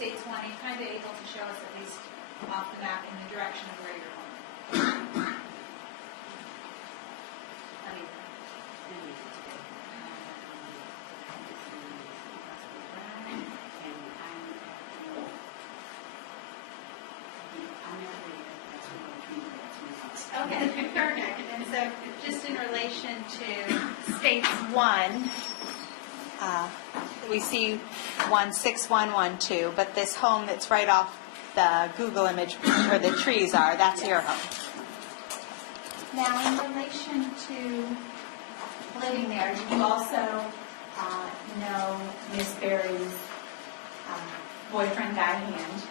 states one, you're kind of able to show us at least off the map in the direction of where you're going. Okay, perfect. And so just in relation to states one, we see 16112, but this home that's right off the Google image where the trees are, that's your home. Now, in relation to living there, did you also know Miss Berry's boyfriend, Guy Hand?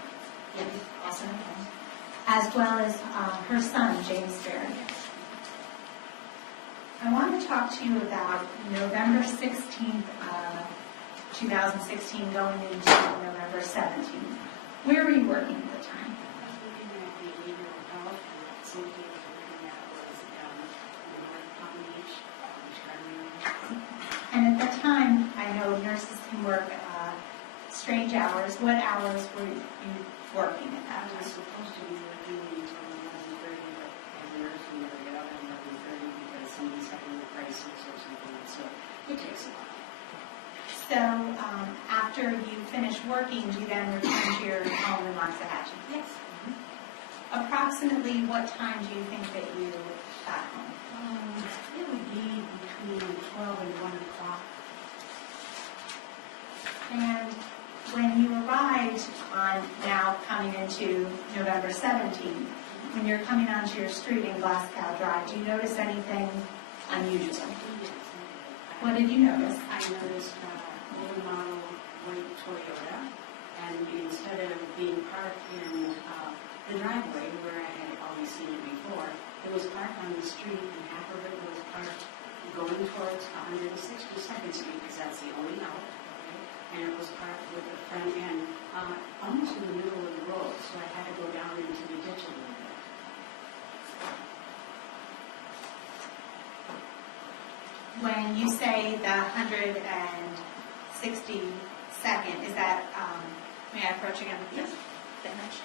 Yes, also know him. As well as her son, James Berry. I want to talk to you about November 16th, 2016, going into November 17th. Where were you working at the time? I was working at the behavioral health and safety that was North Palm Beach, And at that time, I know nurses can work strange hours. What hours were you working at that I was time? supposed to be working until 11:30, but as a nurse, we never get out at 11:30 because somebody's having a crisis or something, so it takes a while. So after you finish working, do you then return to your home in Waxahachie? Yes. Approximately what time do you think that you got home? It would be between 12 and 1 o'clock. And when you arrived on now coming into November 17th, when you're coming onto your street in Glasgow Drive, do you notice anything unusual? Yes, What did you notice? I noticed a little model white Toyota, and instead of being parked in the driveway where I had always seen it before, it was parked on the street, and half of it was parked going towards 162nd Street, because that's the only out, and it was parked with the front end almost in the middle of the road, so I had to go down into the ditch a little bit. When you say the 162nd, is that, may I approach again with Yes. the image?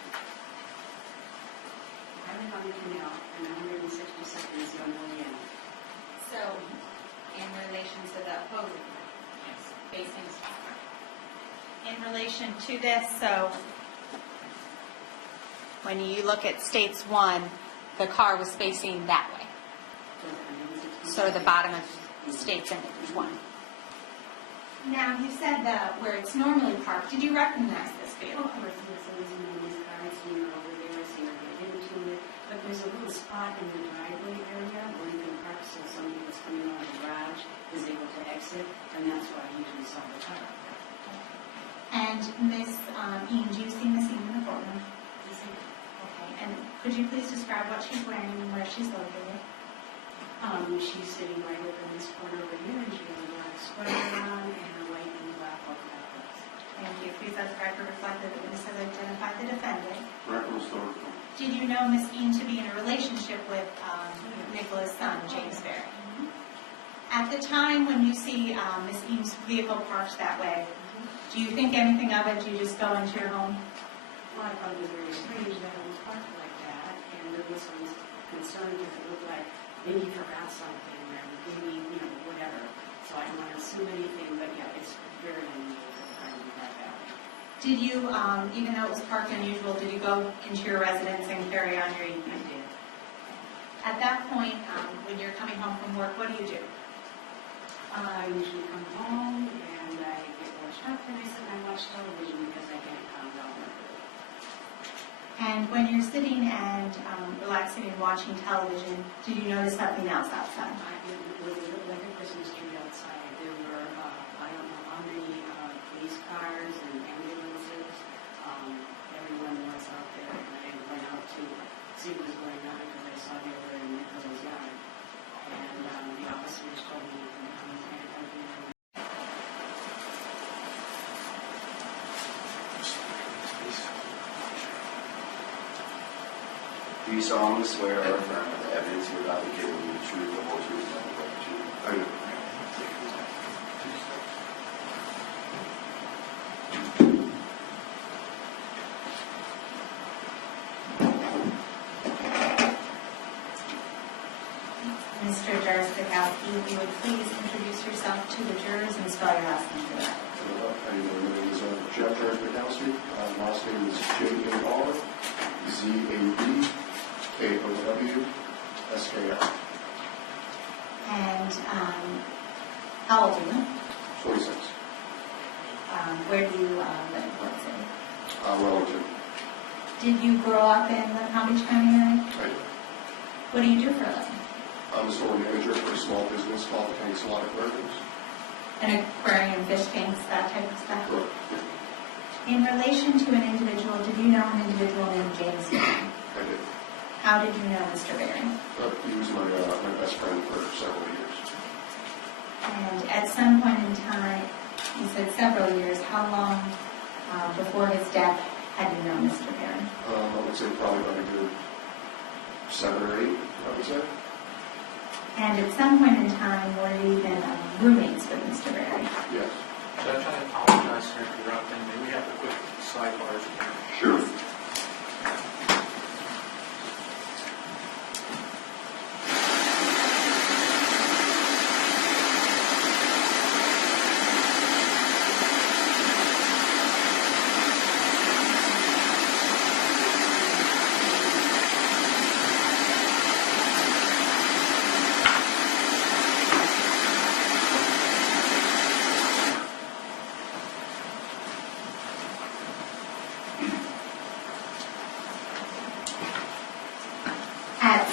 I live on the canal, and 162nd is the only end. So, in relation to the opposing, facing south. In relation to this, so when you look at states one, the car was facing that way. So the bottom of states image one. Now, you said that where it's normally parked, did you recognize this vehicle? Of course, there's always one of these cars, you know, over there, I see her get into it. But there's a little spot in the driveway area where you can park so somebody that's coming out of the garage is able to exit, and that's why I usually saw the car. And Miss Eam, do you see Miss Eam in the courtroom? Okay. And could you please describe what she's wearing and where she's located? She's sitting right over in this corner over here, and she has a black sweater on and a white and black alpaca. Thank you. Please let the record reflect that the witness has identified the defendant. Record store. Did you know Miss Eam to be in a relationship with Nicola's son, James Berry? At the time when you see Miss Eam's vehicle parked that way, do you think anything of it? Do you just go into your home? Well, I thought it was very strange that it was parked like that, and there was some concern because it looked like maybe you forgot something, or maybe, you know, whatever. So I don't want to assume anything, but yeah, it's very unusual for the time to be parked out. Did you, even though it was parked unusual, did you go into your residence and carry on your evening? I did. At that point, when you're coming home from work, what do you do? I usually come home and I get washed up, and I sit and I watch television because I can't calm down. And when you're sitting and relaxing and watching television, did you notice something else outside? It was like a Christmas tree outside. There were, I don't know how many police cars and ambulances. Everyone was out there, and I went out to see what was going on because I saw they were in Nicola's yard. And the officers told me to come and help me. Do you solemnly swear or affirm that the evidence you are about to give will be the truth, the whole truth, and nothing but the truth? I do. you would please introduce yourself to the jurors and spell your last name for that. How you doing? My name is Jeff Transbakowski. Last name is J-A-R, Z-A-B-K-O-W-S-K-R. And how old are you? 26. Where do you live? What city? Wellington. Did you grow up in the Palm Beach County area? I do. What do you do for a living? I'm a store manager for a small business called the Tanks Lot Aquariums. An aquarium, fish tanks, that type of stuff? Correct. In relation to an individual, did you know an individual named James Berry? I did. How did you know Mr. Berry? He was my best friend for several years. And at some point in time, you said several years, how long before his death had you known Mr. Berry? I would say probably about a good 7 or 8, I would say. And at some point in time, were you even roommates with Mr. Berry? Yes. Judge, I apologize for interrupting. May we have a quick sidebar? Sure.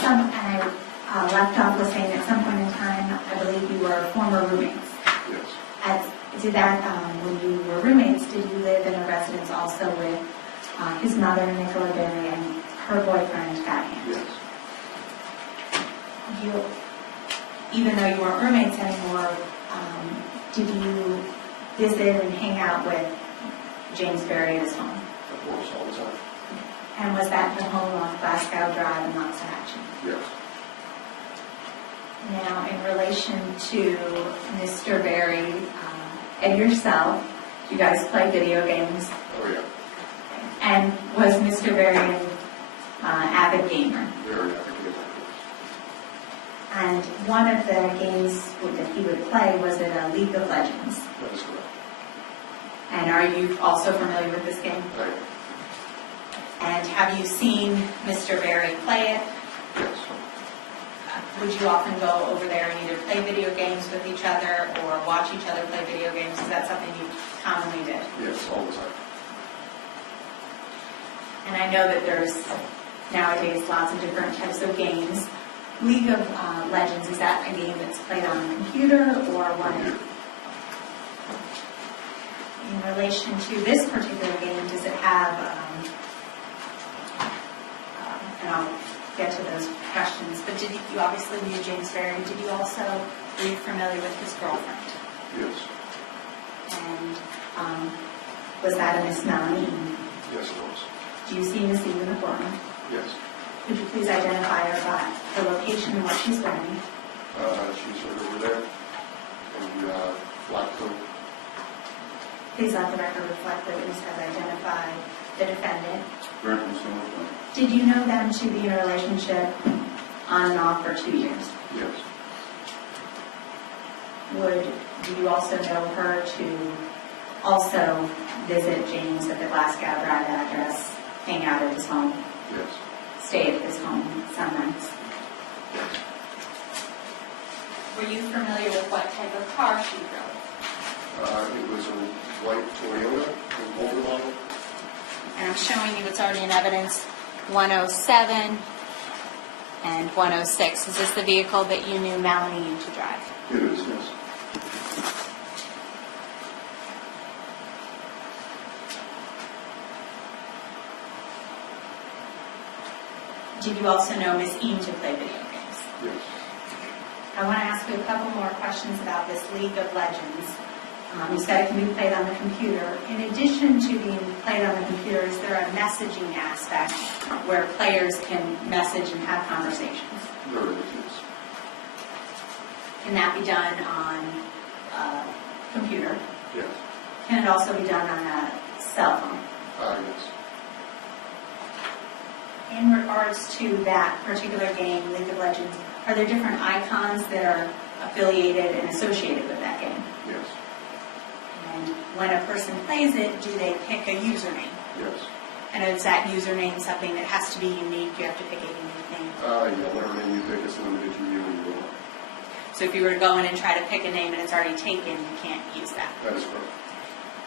And I left off with saying at some point in time, I believe you were former roommates. Yes. When you were roommates, did you live in a residence also with his mother, Nicola Berry, and her boyfriend, Batman? Yes. Even though you weren't roommates anymore, did you visit and hang out with James Berry at his home? Of course, all the time. And was that the home off Glasgow Drive in Loxahatchee? Yes. Now, in relation to Mr. Berry and yourself, you guys play video games, Oh, yeah. and was Mr. Berry an avid gamer? Very happy to get that. And one of the games that he would play was in a League of Legends. That is correct. And are you also familiar with this game? I am. And have you seen Mr. Berry play it? Yes. Would you often go over there and either play video games with each other or watch each other play video games? Is that something you commonly did? Yes, all the time. And I know that there's nowadays lots of different types of games. League of Legends, is that a game that's played on a computer or one? In relation to this particular game, does it have, and I'll get to those questions, but you obviously knew James Berry. Were you familiar with his girlfriend? Yes. And was that a Miss Melanie Eam? Yes, it was. Do you see Miss Eam in the courtroom? Yes. Could you please identify her by the location and what she's wearing? She's right over there. And black coat. Please let the record reflect that witness has identified the defendant. Grant and Somerville. Did you know them to be in a relationship on and off for 2 years? Yes. Do you also know her to also visit James at the Glasgow Drive address, hang out at his home, Yes. stay at his home some nights? Yes. Were you familiar with what type of car she drove? It was a white Toyota, an older model. And I'm showing you it's already in evidence, 107 and 106. Is this the vehicle that you knew Melanie Eam to drive? It is, yes. Did you also know Miss Eam to play video games? Yes. I want to ask you a couple more questions about this League of Legends. You said it can be played on the computer. In addition to being played on the computer, is there a messaging aspect where players can message and have conversations? There it is. Can that be done on a computer? Yes. Can it also be done on a cell phone? Yes. In regards to that particular game, League of Legends, are there different icons that are affiliated and associated with that game. Yes. And when a person plays it, do they pick a username? Yes. And is that username something that has to be unique? You have to pick a unique name? Yeah, whatever name you pick is limited to you and your own. So if you were to go in and try to pick a name and it's already taken, you can't use that. That is correct.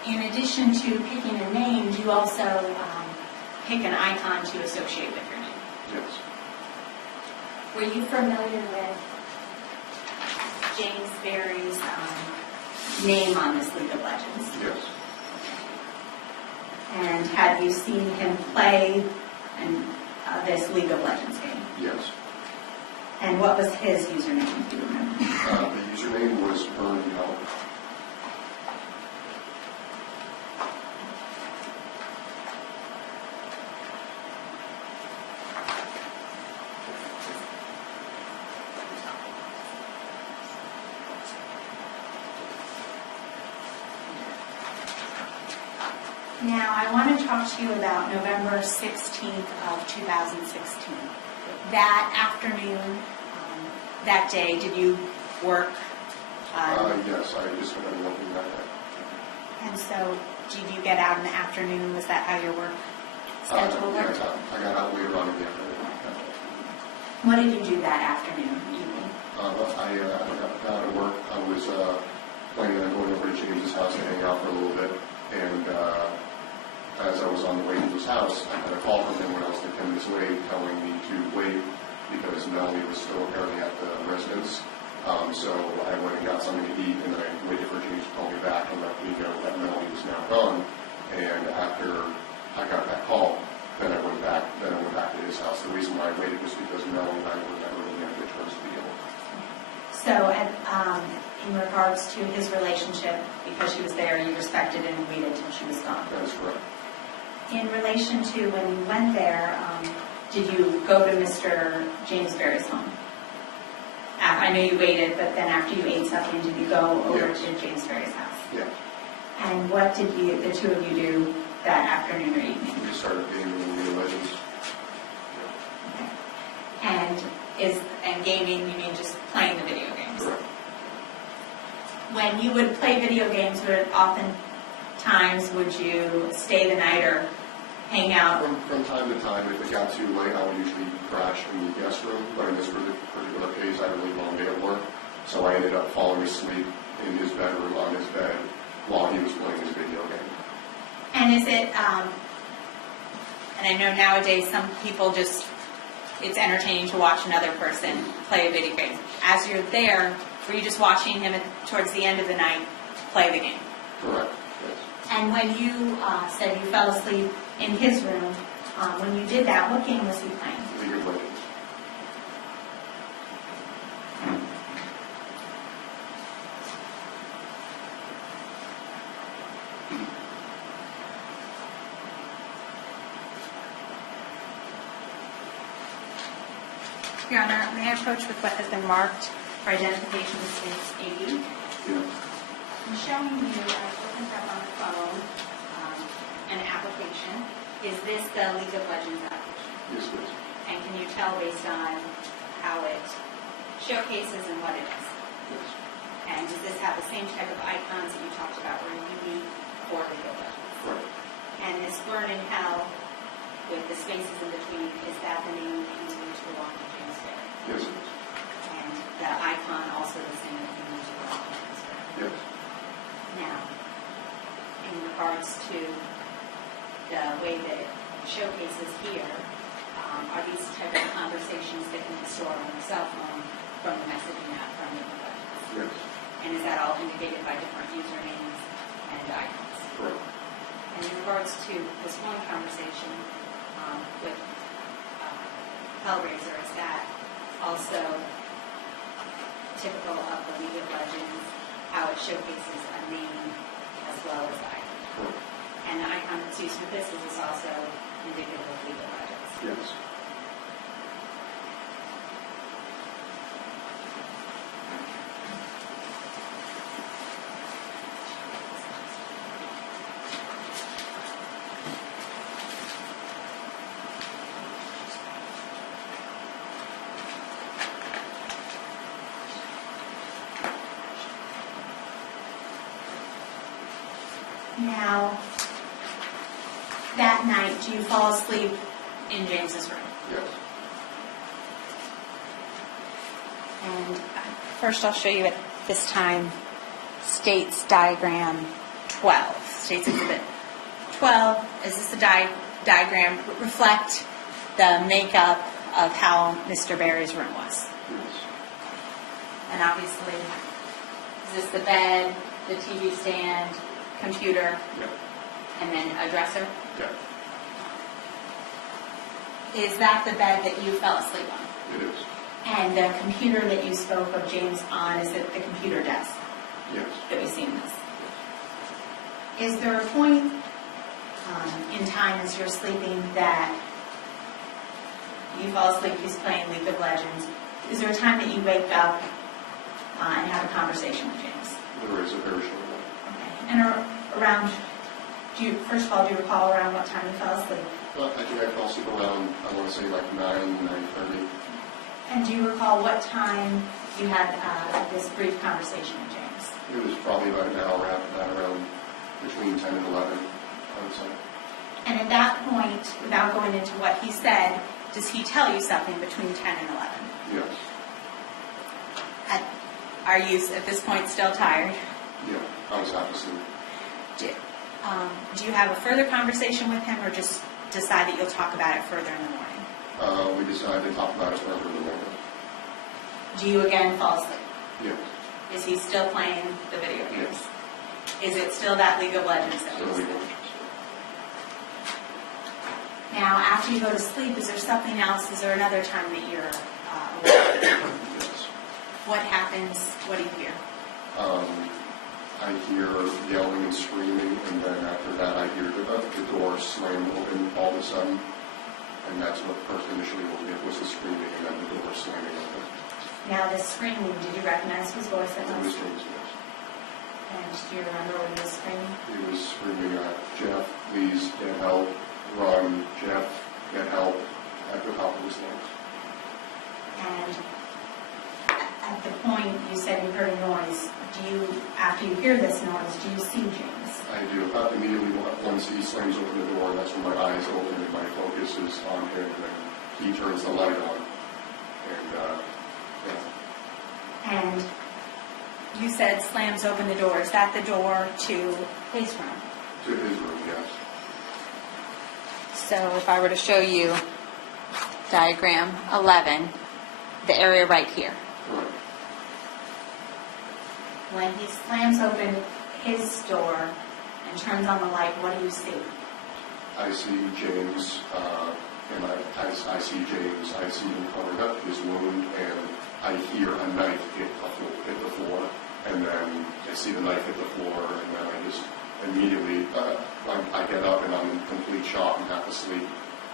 In addition to picking a name, do you also pick an icon to associate with your name? Yes. Were you familiar with James Berry's name on this League of Legends? Yes. And have you seen him play this League of Legends game? Yes. And what was his username, do you remember? The username was Burn Hell. Now, I want to talk to you about November 16th of 2016. That afternoon, that day, did you work? Yes, I just got done working that day. And so, did you get out in the afternoon? Was that how your work schedule Yeah, worked? I got out later on in the afternoon. What did you do that afternoon, evening? I got out of work. I was planning on going over to James's house to hang out for a little bit. And as I was on the way to his house, I got a call from him when I was 10 minutes away telling me to wait because Melanie was still apparently at the residence. So I went and got something to eat, and then I waited for James to call me back and let me know that Melanie was now gone. And after I got that call, then I went back to his house. The reason why I waited was because Melanie and I were never really on good terms to begin with. So, in regards to his relationship, because she was there, you respected and waited till she was gone. That is correct. In relation to when you went there, did you go to Mr. James Berry's home? I know you waited, but then after you ate something, did you go over Yes. to James Berry's house? Yeah. And what did the two of you do that afternoon or evening? We just started gaming in League of Legends. Okay. And gaming, you mean just playing the video games? Correct. When you would play video games, would you stay the night or hang out? From time to time, if it got too late, I would usually crash in the guest room. But in this particular case, I had a really long day at work, so I ended up falling asleep in his bedroom on his bed while he was playing his video game. And is it, and I know nowadays some people just, it's entertaining to watch another person play a video game. As you're there, were you just watching him towards the end of the night play the game? Correct. Yes. And when you said you fell asleep in his room, when you did that, what game was he playing? League of Legends. Your Honor, may I approach with what has been marked for identification since 80? Yeah. I'm showing you, I opened up on the phone, an application. Is this the League of Legends application? Yes, please. And can you tell based on how it showcases and what it is? Yes. And does this have the same type of icons that you talked about were unique for League of Legends? Correct. And this Burn in Hell with the spaces in between, is that the name that you use to belong to James Berry? Yes, it is. And the icon also the same that you use to belong to James Berry? Yes. Now, in regards to the way that it showcases here, are these type of conversations that can be stored on your cell phone from the messaging app from League of Legends? Yes. And is that all indicated by different usernames and icons? Correct. And in regards to this one conversation with Hellraiser, is that also typical of the League of Legends, how it showcases a name as well as icon? Correct. And the icon that's used for this is also indicative of League of Legends. Yes. Now, that night, do you fall asleep in James's room? Yes. And first I'll show you at this time States Diagram 12. States Exhibit 12. Is this a diagram reflect the makeup of how Mr. Barry's room was? Yes. And obviously, is this the bed, the TV stand, computer, Yep. and then a dresser? Yep. Is that the bed that you fell asleep on? It is. And the computer that you spoke of James on, is it the computer desk Yes. that we see in this? Is there a point in time as you're sleeping that you fall asleep, he's playing League of Legends? Is there a time that you wake up and have a conversation with James? There is a very short one. Okay. And around, first of all, do you recall around what time you fell asleep? Well, I think I fell asleep around, I want to say like 9:30. And do you recall what time you had this brief conversation with James? It was probably about an hour after that, around between 10 and 11, I would say. And at that point, without going into what he said, does he tell you something between 10 and 11? Yes. Are you, at this point, still tired? Yeah, I was half asleep. Do you have a further conversation with him, or just decide that you'll talk about it further in the morning? We decided to talk about it further in the morning. Do you again fall asleep? Yes. Is he still playing the video games? Yes. Is it still that League of Legends that Still was legal. Now, after you go to sleep, is there something else? Is there another time that you're awake? Yes. What happens? What do you hear? I hear yelling and screaming, and then after that I hear the door slam open all of a sudden. And that's what first initially woke me up, was the screaming, and then the door slamming open. Now, this screaming, did you recognize his voice at It all? was James, yes. And do you remember what he was screaming? He was screaming, Jeff, please get help, run, Jeff, get help, at the top of his lungs. And at the point you said you heard a noise, after you hear this noise, do you see James? I do. Immediately once he slams open the door, that's when my eyes open and my focus is on him, and he turns the light on. And, yeah. And you said slams open the door. Is that the door to his room? To his room, yes. So if I were to show you diagram 11, the area right here. Correct. When he slams open his door and turns on the light, what do you see? I see James, and I see James. I see him covering up his wound, and I hear a knife hit the floor, and then I see the knife hit the floor, and then I just immediately, I get up and I'm in complete shock and half asleep.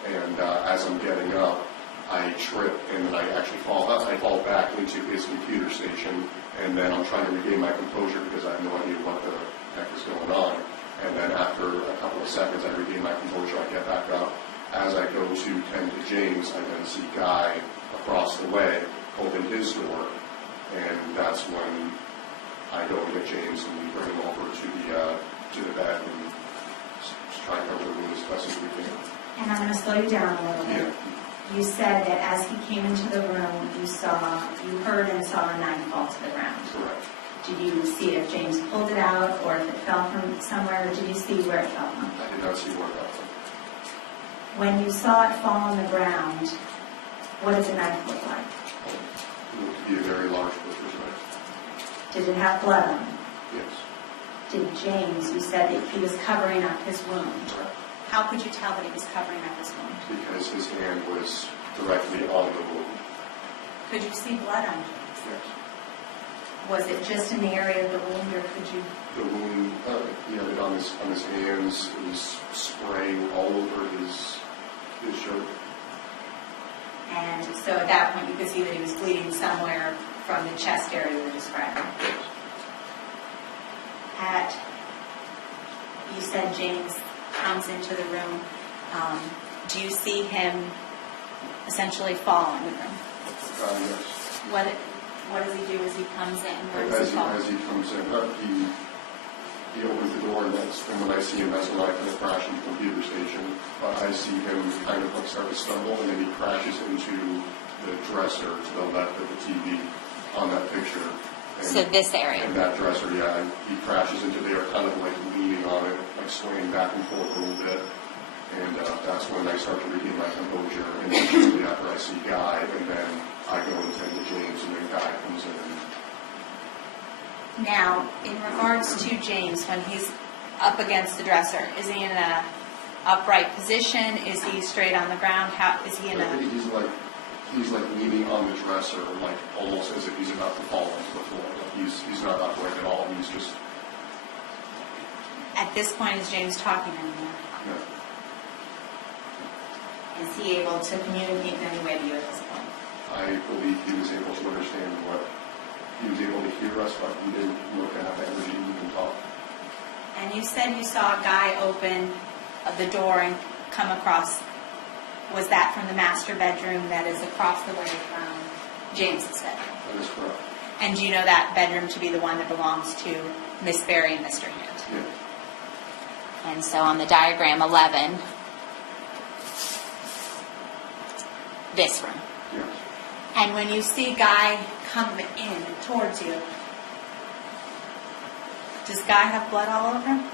And as I'm getting up, I trip, and then I actually fall up. I fall back into his computer station, and then I'm trying to regain my composure because I have no idea what the heck is going on. And then after a couple of seconds, I regain my composure. I get back up. As I go to tend to James, I then see Guy across the way open his door, and that's when I go to get James and we bring him over to the bed and try and cover the room as best as we can. And I'm going to slow you down a little bit. Yeah. You said that as he came into the room, you heard and saw a knife fall to the ground. Correct. Did you see if James pulled it out or if it fell from somewhere, or did you see where it fell from? I did not see where it fell from. When you saw it fall on the ground, what did the knife look like? It looked to be a very large butcher's knife. Did it have blood on it? Yes. Did James, you said that he was covering up his wound. Correct. How could you tell that he was covering up his wound? Because his hand was directly on the wound. Could you see blood on James? Yes. Was it just in the area of the wound, or could you? The wound, he had it on his hands. It was spraying all over his shirt. And so at that point, you could see that he was bleeding somewhere from the chest area you were describing. You said James comes into the room. Do you see him essentially fall in the room? Yes. What does he do as he comes in? Where does As he fall? he comes in, he opens the door, and when I see him, that's when I kind of crash into the computer station. But I see him kind of like start to stumble, and then he crashes into the dresser to the left of the TV on that picture. And, So this area. and that dresser, yeah, he crashes into there, kind of like leaning on it, like swaying back and forth a little bit. And that's when I start to regain my composure. And then shortly after I see Guy, and then I go and tend to James, and then Guy comes in. Now, in regards to James, when he's up against the dresser, is he in a upright position? Is he straight on the ground? How is he in a? He's like leaning on the dresser, like almost as if he's about to fall onto the floor. Like he's not upright at all. He's just. At this point, is James talking anymore? Yeah. Is he able to communicate in any way to you at this point? I believe he was able to understand what he was able to hear us, but he didn't look at the energy he can talk. And you said you saw a guy open the door and come across. Was that from the master bedroom that is across the way from James's bedroom? That is correct. And do you know that bedroom to be the one that belongs to Miss Berry and Mr. Hand? Yeah. And so on the diagram 11, this room. Yes. And when you see Guy come in towards you, does Guy have blood all over him?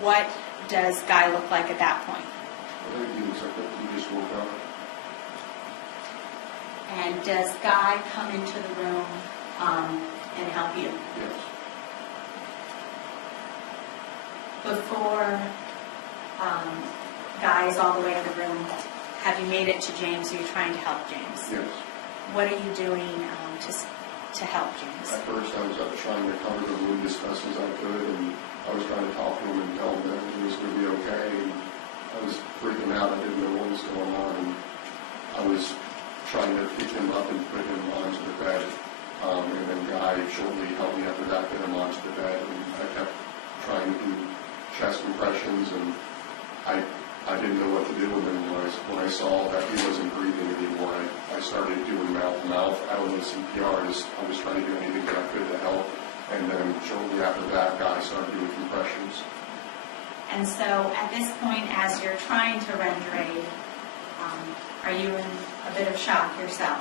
What does Guy look like at that point? I think he looks like that. He just woke up. And does Guy come into the room and help you? Yes. Before Guy is all the way in the room, have you made it to James? Are you trying to help James? Yes. What are you doing to help James? At first, I was trying to cover the room as best as I could, and I was trying to talk to him and tell him that he was going to be okay. And I was freaking out. I didn't know what was going on. And I was trying to pick him up and put him onto the bed. And then Guy shortly helped me after that, get him onto the bed. And I kept trying to do chest compressions, and I didn't know what to do. And then when I saw that he wasn't breathing anymore, I started doing mouth-to-mouth. I was CPR. I was trying to do anything that I could to help. And then shortly after that, Guy started doing compressions. And so at this point, as you're trying to render aid, are you in a bit of shock yourself?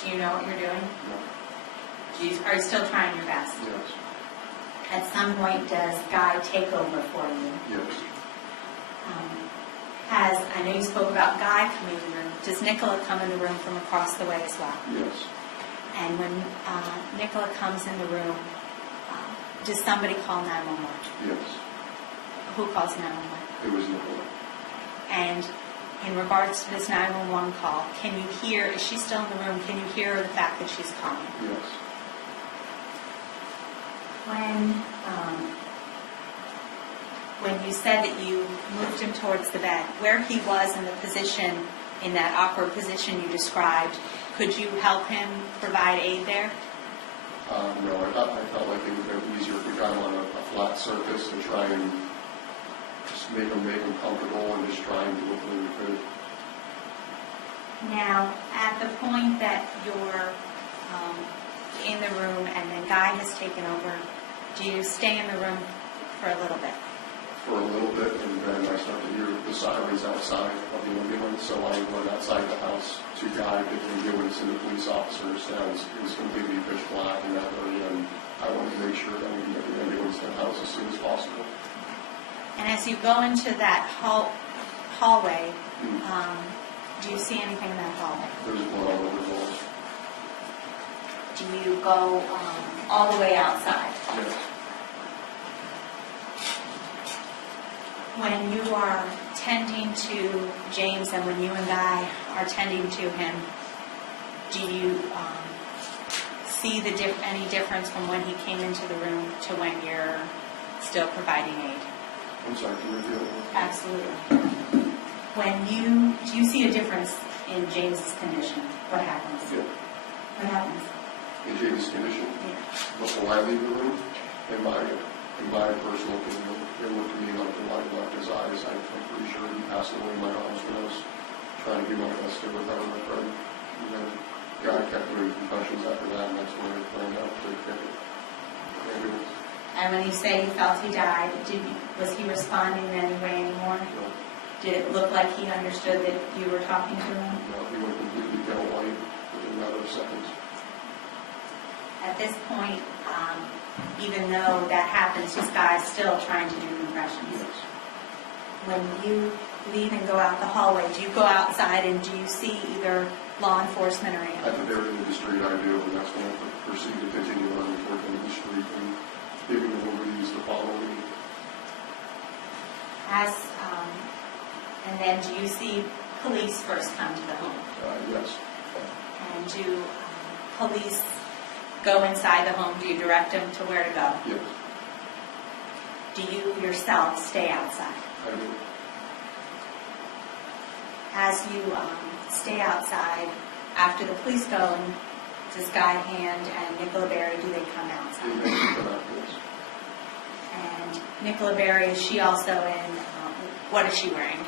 Do you know what you're doing? No. Are you still trying your best? Yes. At some point, does Guy take over for you? Yes. I know you spoke about Guy coming in the room. Does Nicola come in the room from across the way as well? Yes. And when Nicola comes in the room, does somebody call 911? Yes. Who calls 911? It was Nicola. And in regards to this 911 call, can you hear, is she still in the room, can you hear the fact that she's calling? Yes. When you said that you moved him towards the bed, where he was in the position, in that awkward position you described, could you help him provide aid there? No, I felt like it would have been easier if we got him on a flat surface to try and just make him comfortable and just try and do what we could. Now, at the point that you're in the room and then Guy has taken over, do you stay in the room for a little bit? For a little bit, and then I start to hear the sirens outside of the ambulance, so I went outside the house to guide the ambulance and the police officers. It was completely pitch black in that area, and I wanted to make sure that we could get the ambulance to the house as soon as possible. And as you go into that hallway, do you see anything in that hallway? There's blood all over the walls. Do you go all the way outside? Yes. When you are tending to James and when you and Guy are tending to him, do you see any difference from when he came into the room to when you're still providing aid? I'm sorry, can you repeat that? Absolutely. Do you see a difference in James's condition? What happens? Yeah. What happens? In James' condition, Yeah. before I leave the room, in my personal opinion, it looked to me like the light left his eyes. I'm pretty sure he passed away in my arms when I was trying to do my best to recover my friend. guy kept doing concussions after that, and that's when it burned out. Ambulance. And when you say you felt he died, was he responding in any way anymore? No, Did it look like he understood that you were talking to him? no, he went completely pale white within a matter of seconds. At this point, even though that happens, this guy's still trying to do compressions. Yes. When you leave and go out the hallway, do you go outside and do you see either law enforcement or At ambulance? the very end of the street, I do, and that's when I proceed to continue running toward the end of the street and giving them overuse to follow me. And then do you see police first come to the home? Yes. And do police go inside the home? Do you direct them to where to go? Yes. Do you yourself stay outside? I do. As you stay outside, after the police go, does Guy Hand and Nicola Berry, do they come They outside? mentioned that, yes. And Nicola Berry, is she also in, what is she wearing?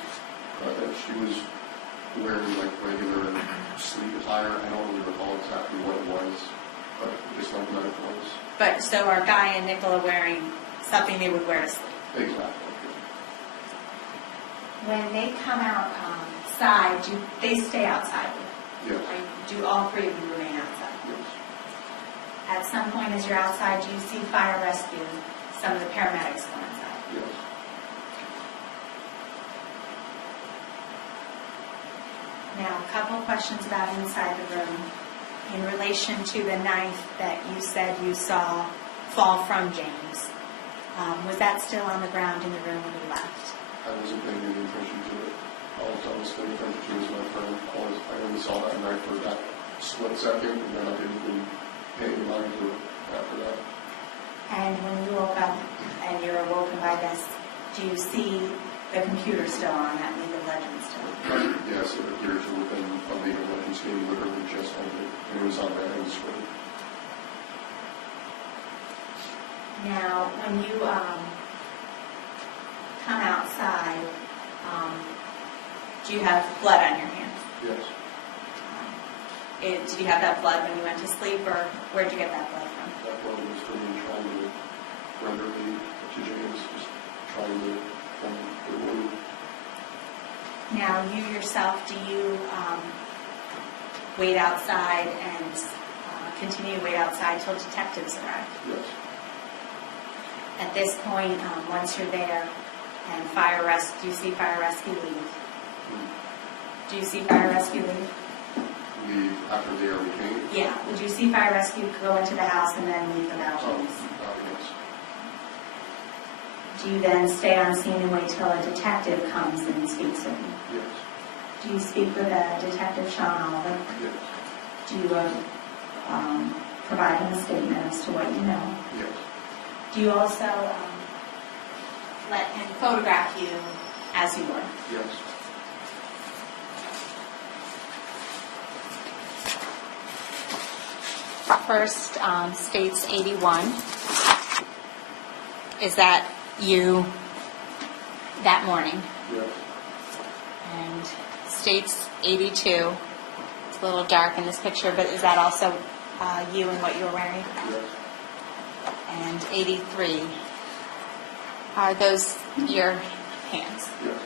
She was wearing like regular sleep attire. I don't really recall exactly what it was, but just like medical clothes. But so are Guy and Nicola wearing something they would wear to sleep? Exactly. When they come outside, do they stay outside? Yes. Or do all three of you remain outside? Yes. At some point as you're outside, do you see fire rescue, some of the paramedics go inside? Yes. Now, a couple questions about inside the room. In relation to the knife that you said you saw fall from James, was that still on the ground in the room when you left? I wasn't paying any attention to it. All I was paying attention to was my friend. I only saw that knife for that split second, and then I didn't even pay any mind to it after that. And when you woke up and you're awoken by this, do you see the computer still on, that League of Legends still on? Yes, it appears within a League of Legends game literally just ended, and it was on that end screen. Now, when you come outside, do you have blood on your hands? Yes. Did you have that blood when you went to sleep, or where did you get that blood from? That blood was from me trying to render me to James, just trying to form the wound. Now, you yourself, do you wait outside and continue to wait outside till detectives arrive? Yes. At this point, once you're there, and do you see fire rescue leave? Do you see fire rescue leave? Leave after they already came. Yeah. Would you see fire rescue go into the house and then leave without James? Yes. Do you then stay on scene and wait till a detective comes and speaks with you? Yes. Do you speak with Detective Sean Oliver? Yes. Do you provide him a statement as to what you know? Yes. Do you also let him photograph you as you were? Yes. First, states 81. Is that you that morning? Yes. And states 82. It's a little dark in this picture, but is that also you and what you were wearing? Yes. And 83. Are those your hands? Yes.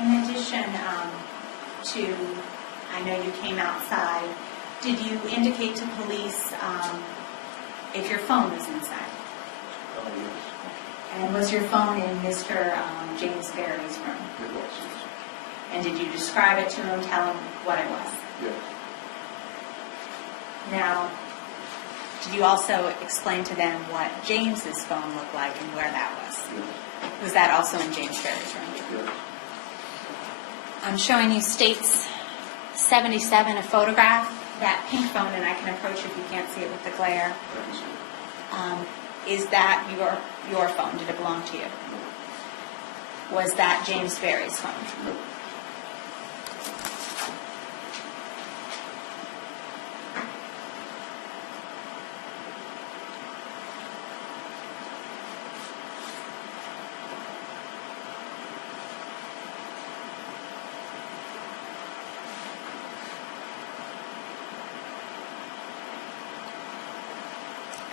In addition to, I know you came outside, did you indicate to police if your phone was inside? Yes. And was your phone in Mr. James Berry's room? It was. And did you describe it to him, tell him what it was? Yes. Now, did you also explain to them what James's phone looked like and where that was? Yes. Was that also in James Berry's room? Yes. I'm showing you states 77, a photograph, that pink phone, and I can approach it if you can't see it with the glare. I can see it. Is that your phone? Did it belong to you? No. Was that James Berry's phone? No.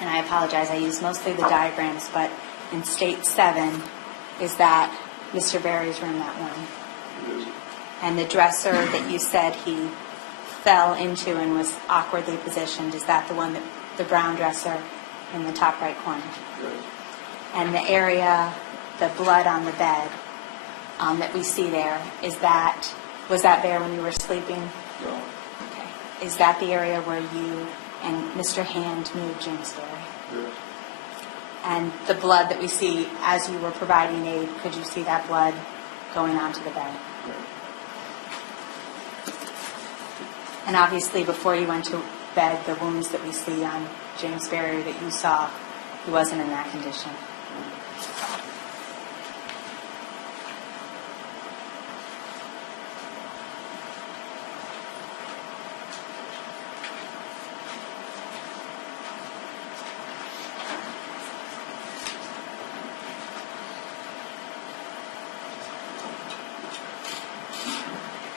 and I apologize, I use mostly the diagrams, but in state 7, is that Mr. Berry's room, that one? It is. And the dresser that you said he fell into and was awkwardly positioned, is that the one that, the brown dresser in the top right corner? Yes. And the area, the blood on the bed that we see there, was that there when you were sleeping? No. Okay. Is that the area where you and Mr. Hand moved James Berry? Yes. And the blood that we see as you were providing aid, could you see that blood going onto the bed? Yes. And obviously, before you went to bed, the wounds that we see on James Berry that you saw, he wasn't in that condition.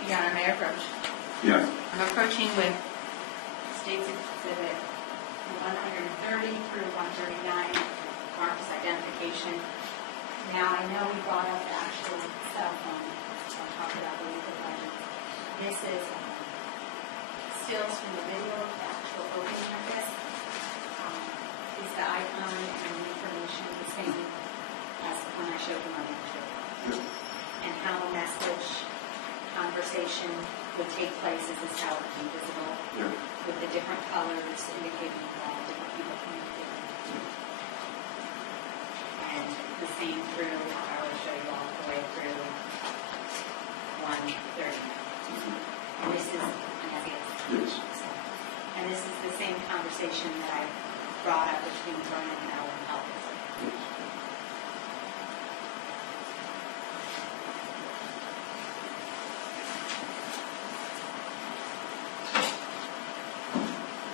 Your Honor, may I approach? Yes. I'm approaching with State's Exhibit 130 through 139, marked as identification. Now, I know we brought up the actual cell phone, so I'll talk about the legal budget. This is stills from the video of the actual opening of this. Is the icon and the information the same as the one I showed you on the picture? Yes. And how the message conversation would take place, is this how it would be visible? Yes. With the different colors indicating different people communicating. And the same through, I will show you all the way through 130. And this is, Yes. and this is the same conversation that I brought up between Vernon and Ellen Elvis. Yes.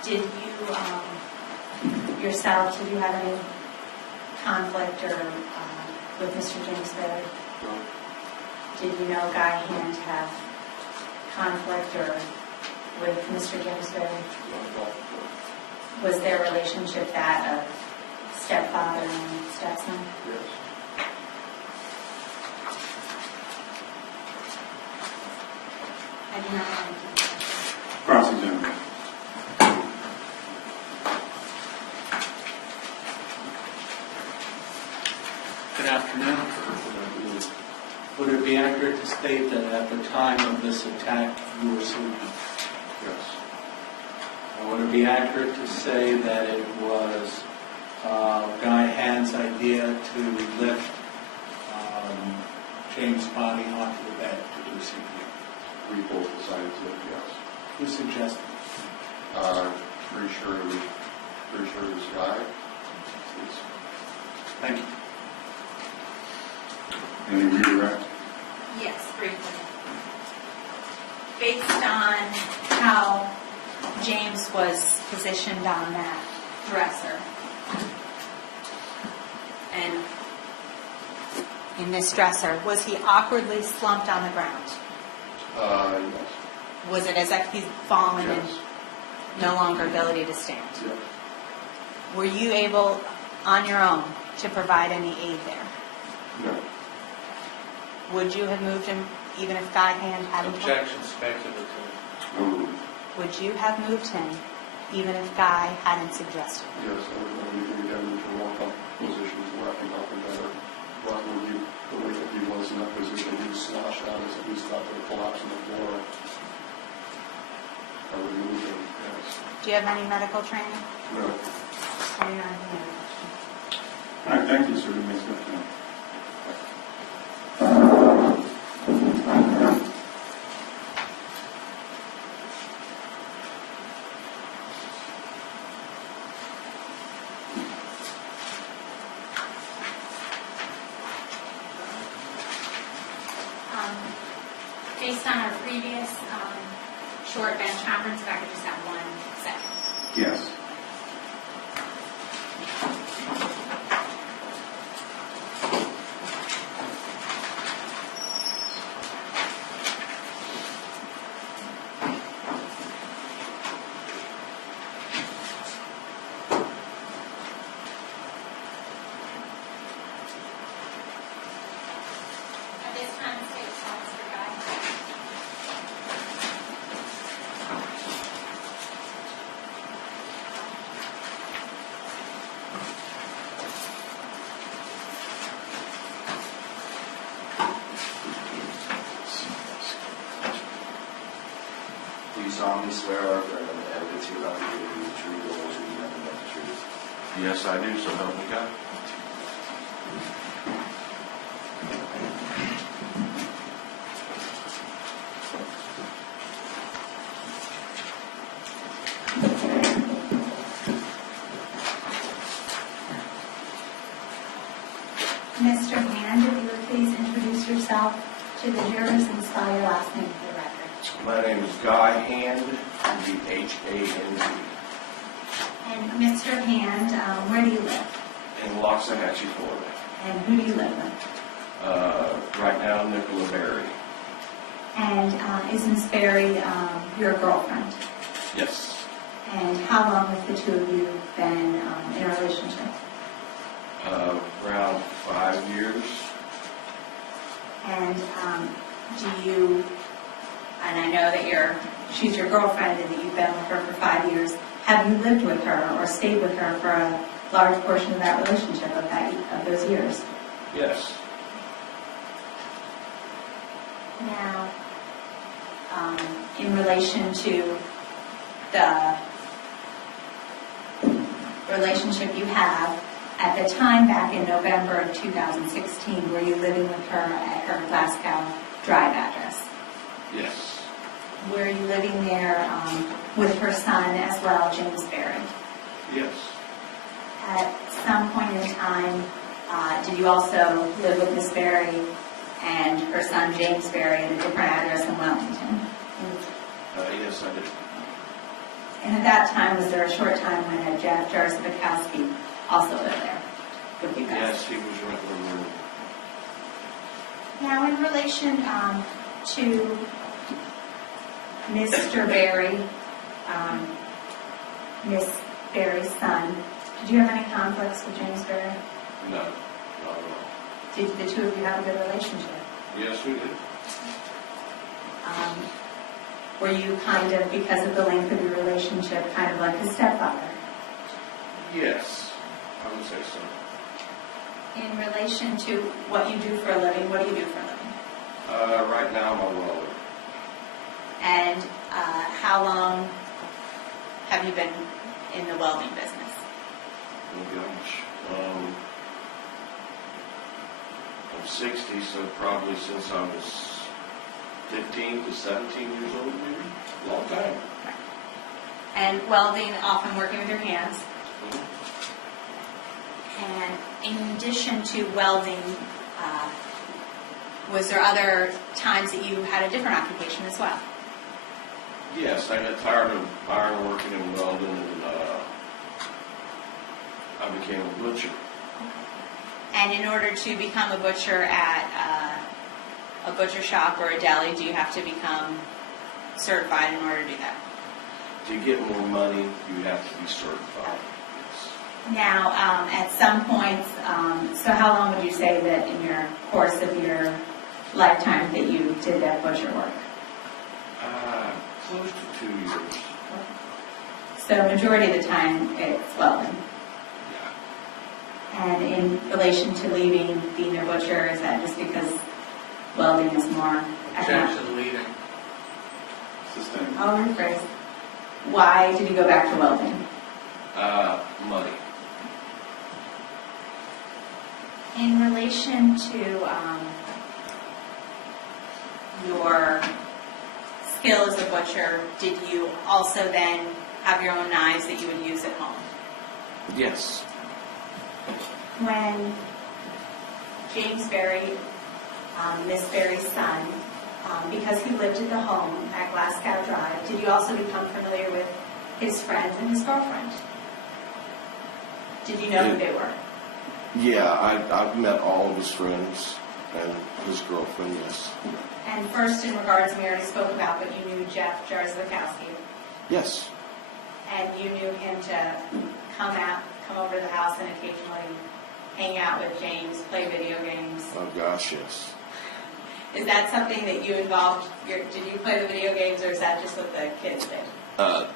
Did you, yourself, did you have any conflict or with Mr. James Berry? No. Did you know Guy Hand have conflict or with Mr. James Berry? No. Was their relationship that of stepfather and stepson? Yes. I do not know. Cross-examination. Good afternoon. Would it be accurate to state that at the time of this attack, you were sleeping? Yes. And would it be accurate to say that it was Guy Hand's idea to lift James' body onto the bed to do CPR? We both decided to, yes. Who suggested? Pretty sure it was Guy. It's, Thank you. Any redirect? Yes, briefly. Based on how James was positioned on that dresser, and in this dresser, was he awkwardly slumped on the ground? yes. Was it as if he's fallen Yes. and no longer ability to stand? Yes. Were you able, on your own, to provide any aid there? No. Would you have moved him even if Guy Hand hadn't? Objection speculative. No. Would you have moved him even if Guy hadn't suggested? Yes, I would want to get him into a more comfortable position to wrapping up and better. But when he, the way that he was in that position, he was sloshed out as he was about to collapse on the floor. I would move him, yes. Do you have any medical training? No. Or you don't have any other questions? All right, thank you, sir. You may step down. Based on our previous short bench conference, if I could just have 1 second. Yes. solemnly swear or affirm that the evidence you're about to give is the truth, the whole truth, and nothing but the truth? Yes, I do, so help me God. Mr. Hand, if you would please introduce yourself to the jurors and spell your last name for the record. My name is Guy Hand, Hand. And Mr. Hand, where do you live? In Loxahatchee, Florida. And who do you live with? Right now, Nicola Berry. And is Miss Berry your girlfriend? Yes. And how long have the two of you been in a relationship? Around 5 years. And do you, and I know that she's your girlfriend and that you've been with her for 5 years, have you lived with her or stayed with her for a large portion of that relationship of those years? Yes. Now, in relation to the relationship you have, at the time back in November of 2016, were you living with her at her Glasgow Drive address? Yes. Were you living there with her son as well, James Berry? Yes. At some point in time, did you also live with Miss Berry and her son James Berry at a different address in Wellington? Yes, I did. And at that time, was there a short time when Jeff Jarzabakowski also lived there with you guys? Yes, he was renting a room. Now, in relation to Mr. Berry, Miss Berry's son, did you have any conflicts with James Berry? No, not at all. Did the two of you have a good relationship? Yes, we did. Were you kind of, because of the length of your relationship, kind of like his stepfather? Yes, I would say so. In relation to what you do for a living, what do you do for a living? Right now, I'm a welder. And how long have you been in the welding business? Oh gosh. I'm 60, so probably since I was 15 to 17 years old, maybe. Long time. And welding, often working with your hands. And in addition to welding, was there other times that you had a different occupation as well? Yes, I got tired of iron working and welding, and I became a butcher. And in order to become a butcher at a butcher shop or a deli, do you have to become certified in order to do that? To get more money, you have to be certified. Yes. Now, at some points, so how long would you say that in your course of your lifetime that you did that butcher work? Close to 2 years. So majority of the time it's welding. Yeah. And in relation to leaving being a butcher, is that just because welding is more economic? Jackson leaving. System. I'll rephrase. Why did you go back to welding? Money. In relation to your skill as a butcher, did you also then have your own knives that you would use at home? Yes. When James Berry, Miss Berry's son, because he lived at the home at Glasgow Drive, did you also become familiar with his friends and his girlfriend? Did you know who they were? Yeah, I've met all of his friends and his girlfriend, yes. And first, in regards, we already spoke about, but you knew Jeff Jarzabakowski, Yes. and you knew him to come over to the house and occasionally hang out with James, play video games. Oh gosh, yes. Is that something that you involved? Did you play the video games, or is that just what the kids did?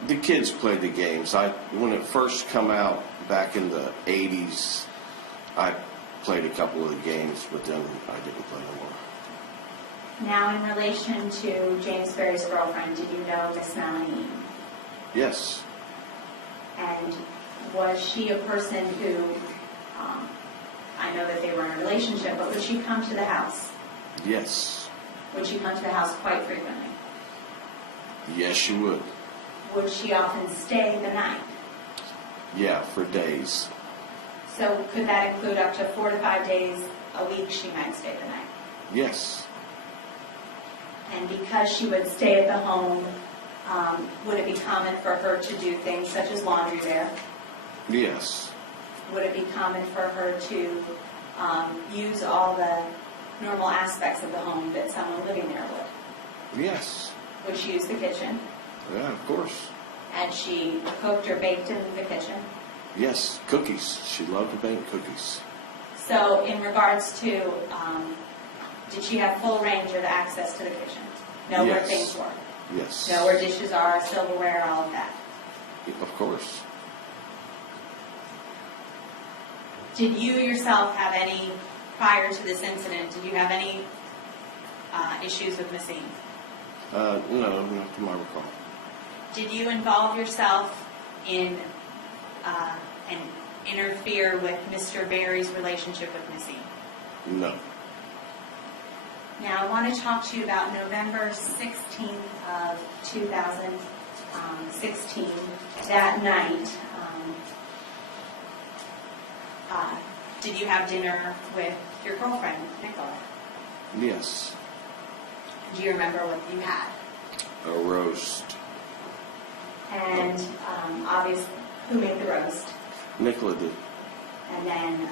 The kids played the games. When it first come out back in the 80s, I played a couple of the games, but then I didn't play no more. Now, in relation to James Berry's girlfriend, did you know Miss Melanie Eam? Yes. And was she a person who, I know that they were in a relationship, but would she come to the house? Yes. Would she come to the house quite frequently? Yes, she would. Would she often stay the night? Yeah, for days. So could that include up to 4 to 5 days a week she might stay the night? Yes. And because she would stay at the home, would it be common for her to do things such as laundry there? Yes. Would it be common for her to use all the normal aspects of the home that someone living there would? Yes. Would she use the kitchen? Yeah, of course. Had she cooked or baked in the kitchen? Yes, cookies. She loved to bake cookies. So in regards to, did she have full range of access to the kitchen? Know where Yes. things were? Yes. Know where dishes are, silverware, all of that? Of course. Did you yourself have any, prior to this incident, did you have any issues with Miss Eam? No, not to my recall. Did you involve yourself in and interfere with Mr. Berry's relationship with Miss Eam? No. Now, I want to talk to you about November 16th of 2016. That night, did you have dinner with your girlfriend, Nicola? Yes. Do you remember what you had? A roast. And obviously, who made the roast? Nicola did. And then,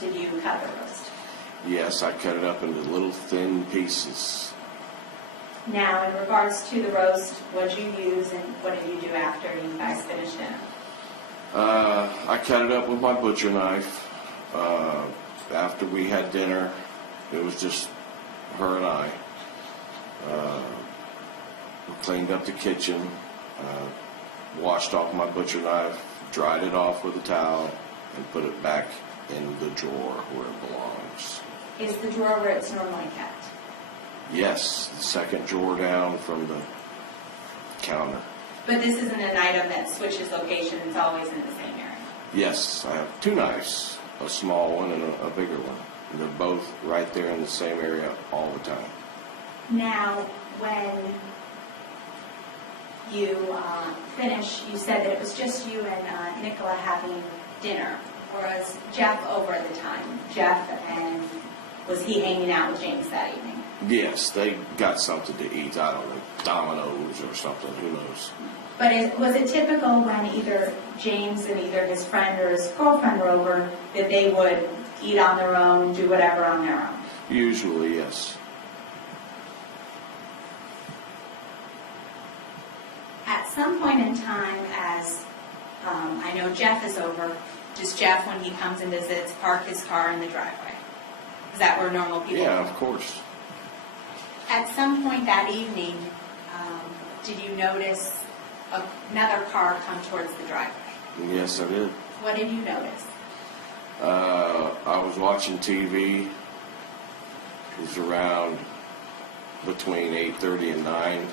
did you cut the roast? Yes, I cut it up into little thin pieces. Now, in regards to the roast, what did you use and what did you do after you guys finished dinner? I cut it up with my butcher knife. After we had dinner, it was just her and I. We cleaned up the kitchen, washed off my butcher knife, dried it off with a towel, and put it back in the drawer where it belongs. Is the drawer where it's normally kept? Yes, the second drawer down from the counter. But this isn't an item that switches location, it's always in the same area. Yes, I have two knives, a small one and a bigger one. And they're both right there in the same area all the time. Now, when you finished, you said that it was just you and Nicola having dinner. Was Jeff over at the time? Jeff, and was he hanging out with James that evening? Yes, they got something to eat. I don't know, Domino's or something, who knows. But was it typical when either James and either his friend or his girlfriend were over that they would eat on their own, do whatever on their own? Usually, yes. At some point in time, as I know Jeff is over, does Jeff, when he comes and visits, park his car in the driveway? Is that where normal people Yeah, of course. At some point that evening, did you notice another car come towards the driveway? Yes, I did. What did you notice? I was watching TV. It was around between 8:30 and 9.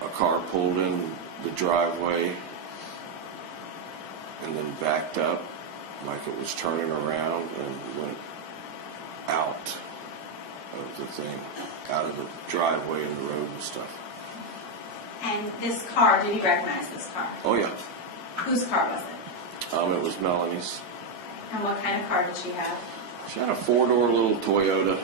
A car pulled in the driveway and then backed up like it was turning around and went out of the thing, out of the driveway and the road and stuff. And this car, did you recognize this car? Oh, yeah. Whose car was it? It was Melanie's. And what kind of car did she have? She had a four-door little Toyota.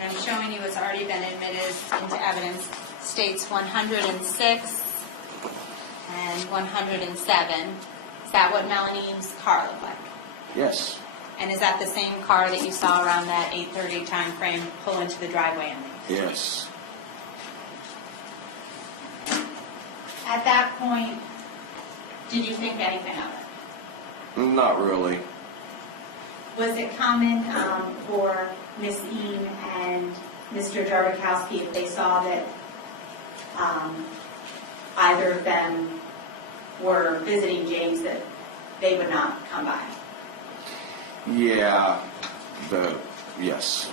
And I'm showing you it's already been admitted into evidence. States 106 and 107. Is that what Melanie Eam's car looked like? Yes. And is that the same car that you saw around that 8:30 time frame pull into the driveway and leave? Yes. At that point, did you think anything of it? Not really. Was it common for Miss Eam and Mr. Jarbakowski, if they saw that either of them were visiting James, that they would not come by? Yeah, yes.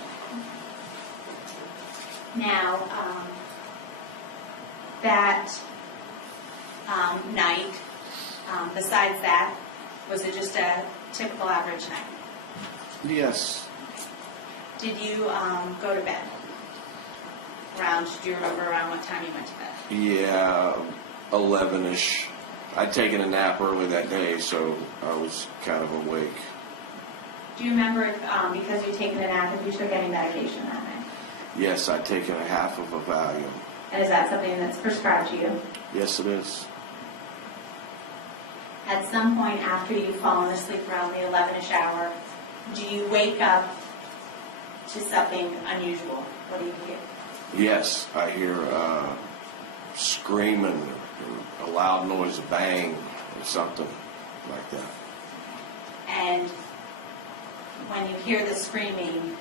Now, that night, besides that, was it just a typical average night? Yes. Did you go to bed? Do you remember around what time you went to bed? Yeah, 11-ish. I'd taken a nap early that day, so I was kind of awake. Do you remember if, because you'd taken a nap, if you took any medication that night? Yes, I'd taken a half of a Valium. And is that something that's prescribed to you? Yes, it is. At some point after you've fallen asleep around the 11-ish hour, do you wake up to something unusual? What do you hear? Yes, I hear screaming or a loud noise, a bang or something like that. And when you hear the screaming,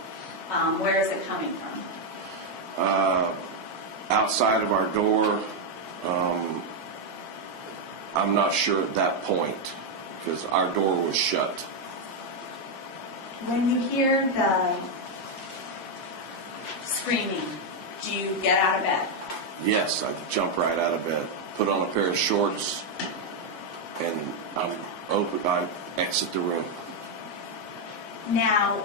where is it coming from? Outside of our door, I'm not sure at that point because our door was shut. When you hear the screaming, do you get out of bed? Yes, I jump right out of bed, put on a pair of shorts, and I exit the room. Now,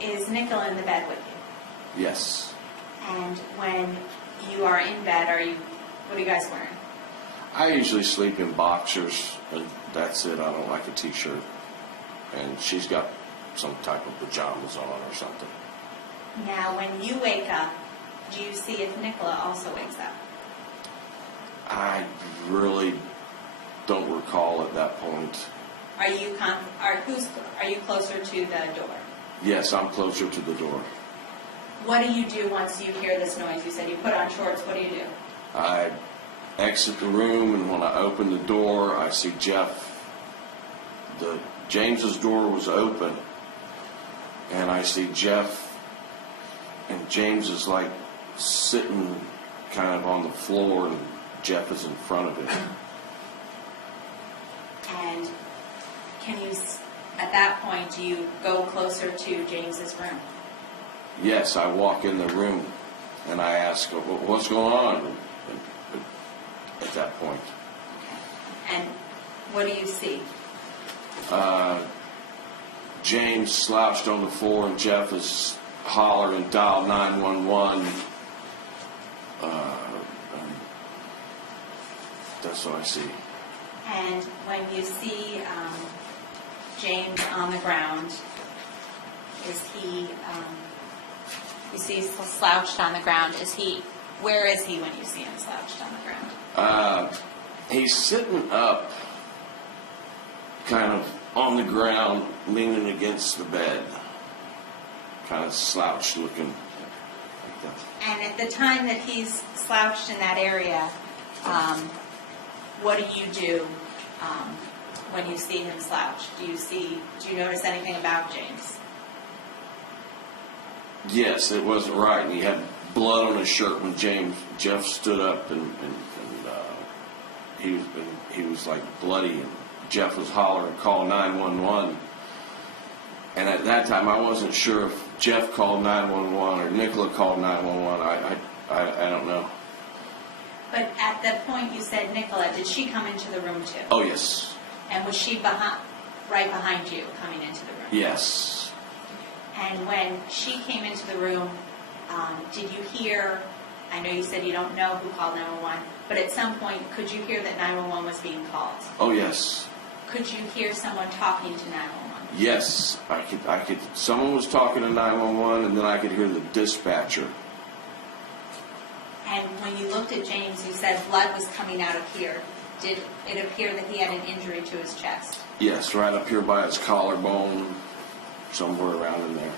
is Nicola in the bed with you? Yes. And when you are in bed, what are you guys wearing? I usually sleep in boxers, and that's it. I don't like a t-shirt. And she's got some type of pajamas on or something. Now, when you wake up, do you see if Nicola also wakes up? I really don't recall at that point. Are you closer to the door? Yes, I'm closer to the door. What do you do once you hear this noise? You said you put on shorts. What do you do? I exit the room, and when I open the door, I see Jeff. James's door was open, and I see Jeff, and James is like sitting kind of on the floor, and Jeff is in front of him. And at that point, do you go closer to James's room? Yes, I walk in the room, and I ask, what's going on at that point? And what do you see? James slouched on the floor, and Jeff is hollering, dial 911. That's what I see. And when you see James on the ground, you see he's slouched on the ground. Where is he when you see him slouched on the ground? He's sitting up, kind of on the ground, leaning against the bed, kind of slouched looking like that. And at the time that he's slouched in that area, what do you do when you see him slouched? Do you notice anything about James? Yes, it wasn't right. And he had blood on his shirt when Jeff stood up, and he was like bloody, and Jeff was hollering, call 911. And at that time, I wasn't sure if Jeff called 911 or Nicola called 911. I don't know. But at that point you said Nicola, did she come into the room too? Oh, yes. And was she right behind you coming into the room? Yes. And when she came into the room, did you hear, I know you said you don't know who called 911, but at some point, could you hear that 911 was being called? Oh, yes. Could you hear someone talking to 911? Yes, I could. Someone was talking to 911, and then I could hear the dispatcher. And when you looked at James, you said blood was coming out of here. Did it appear that he had an injury to his chest? Yes, right up here by his collarbone, somewhere around in there.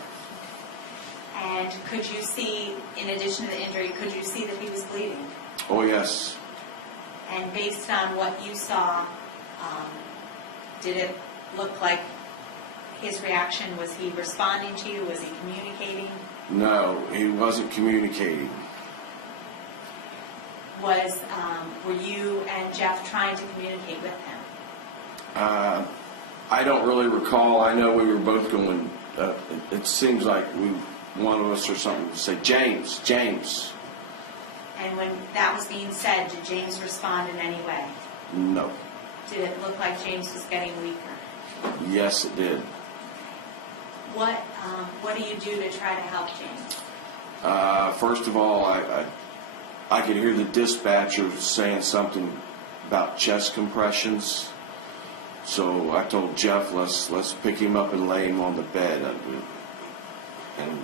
And could you see, in addition to the injury, could you see that he was bleeding? Oh, yes. And based on what you saw, did it look like his reaction? Was he responding to you? Was he communicating? No, he wasn't communicating. Were you and Jeff trying to communicate with him? I don't really recall. I know we were both going, it seems like one of us or something say, James, James. And when that was being said, did James respond in any way? No. Did it look like James was getting weaker? Yes, it did. What do you do to try to help James? First of all, I could hear the dispatcher saying something about chest compressions. So I told Jeff, let's pick him up and lay him on the bed, and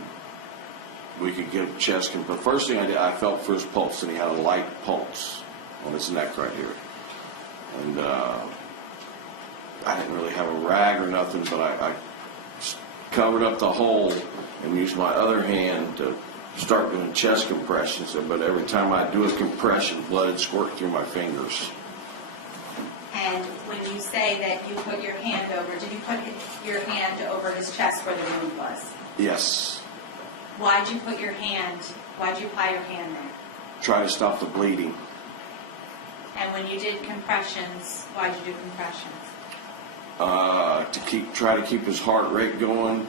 we could give chest compression. First thing I did, I felt for his pulse, and he had a light pulse on his neck right here. And I didn't really have a rag or nothing, but I covered up the hole and used my other hand to start doing chest compressions. But every time I do a compression, blood would squirt through my fingers. And when you say that you put your hand over, did you put your hand over his chest where the wound was? Yes. Why'd you apply your hand there? Try to stop the bleeding. And when you did compressions, why'd you do compressions? To try to keep his heart rate going,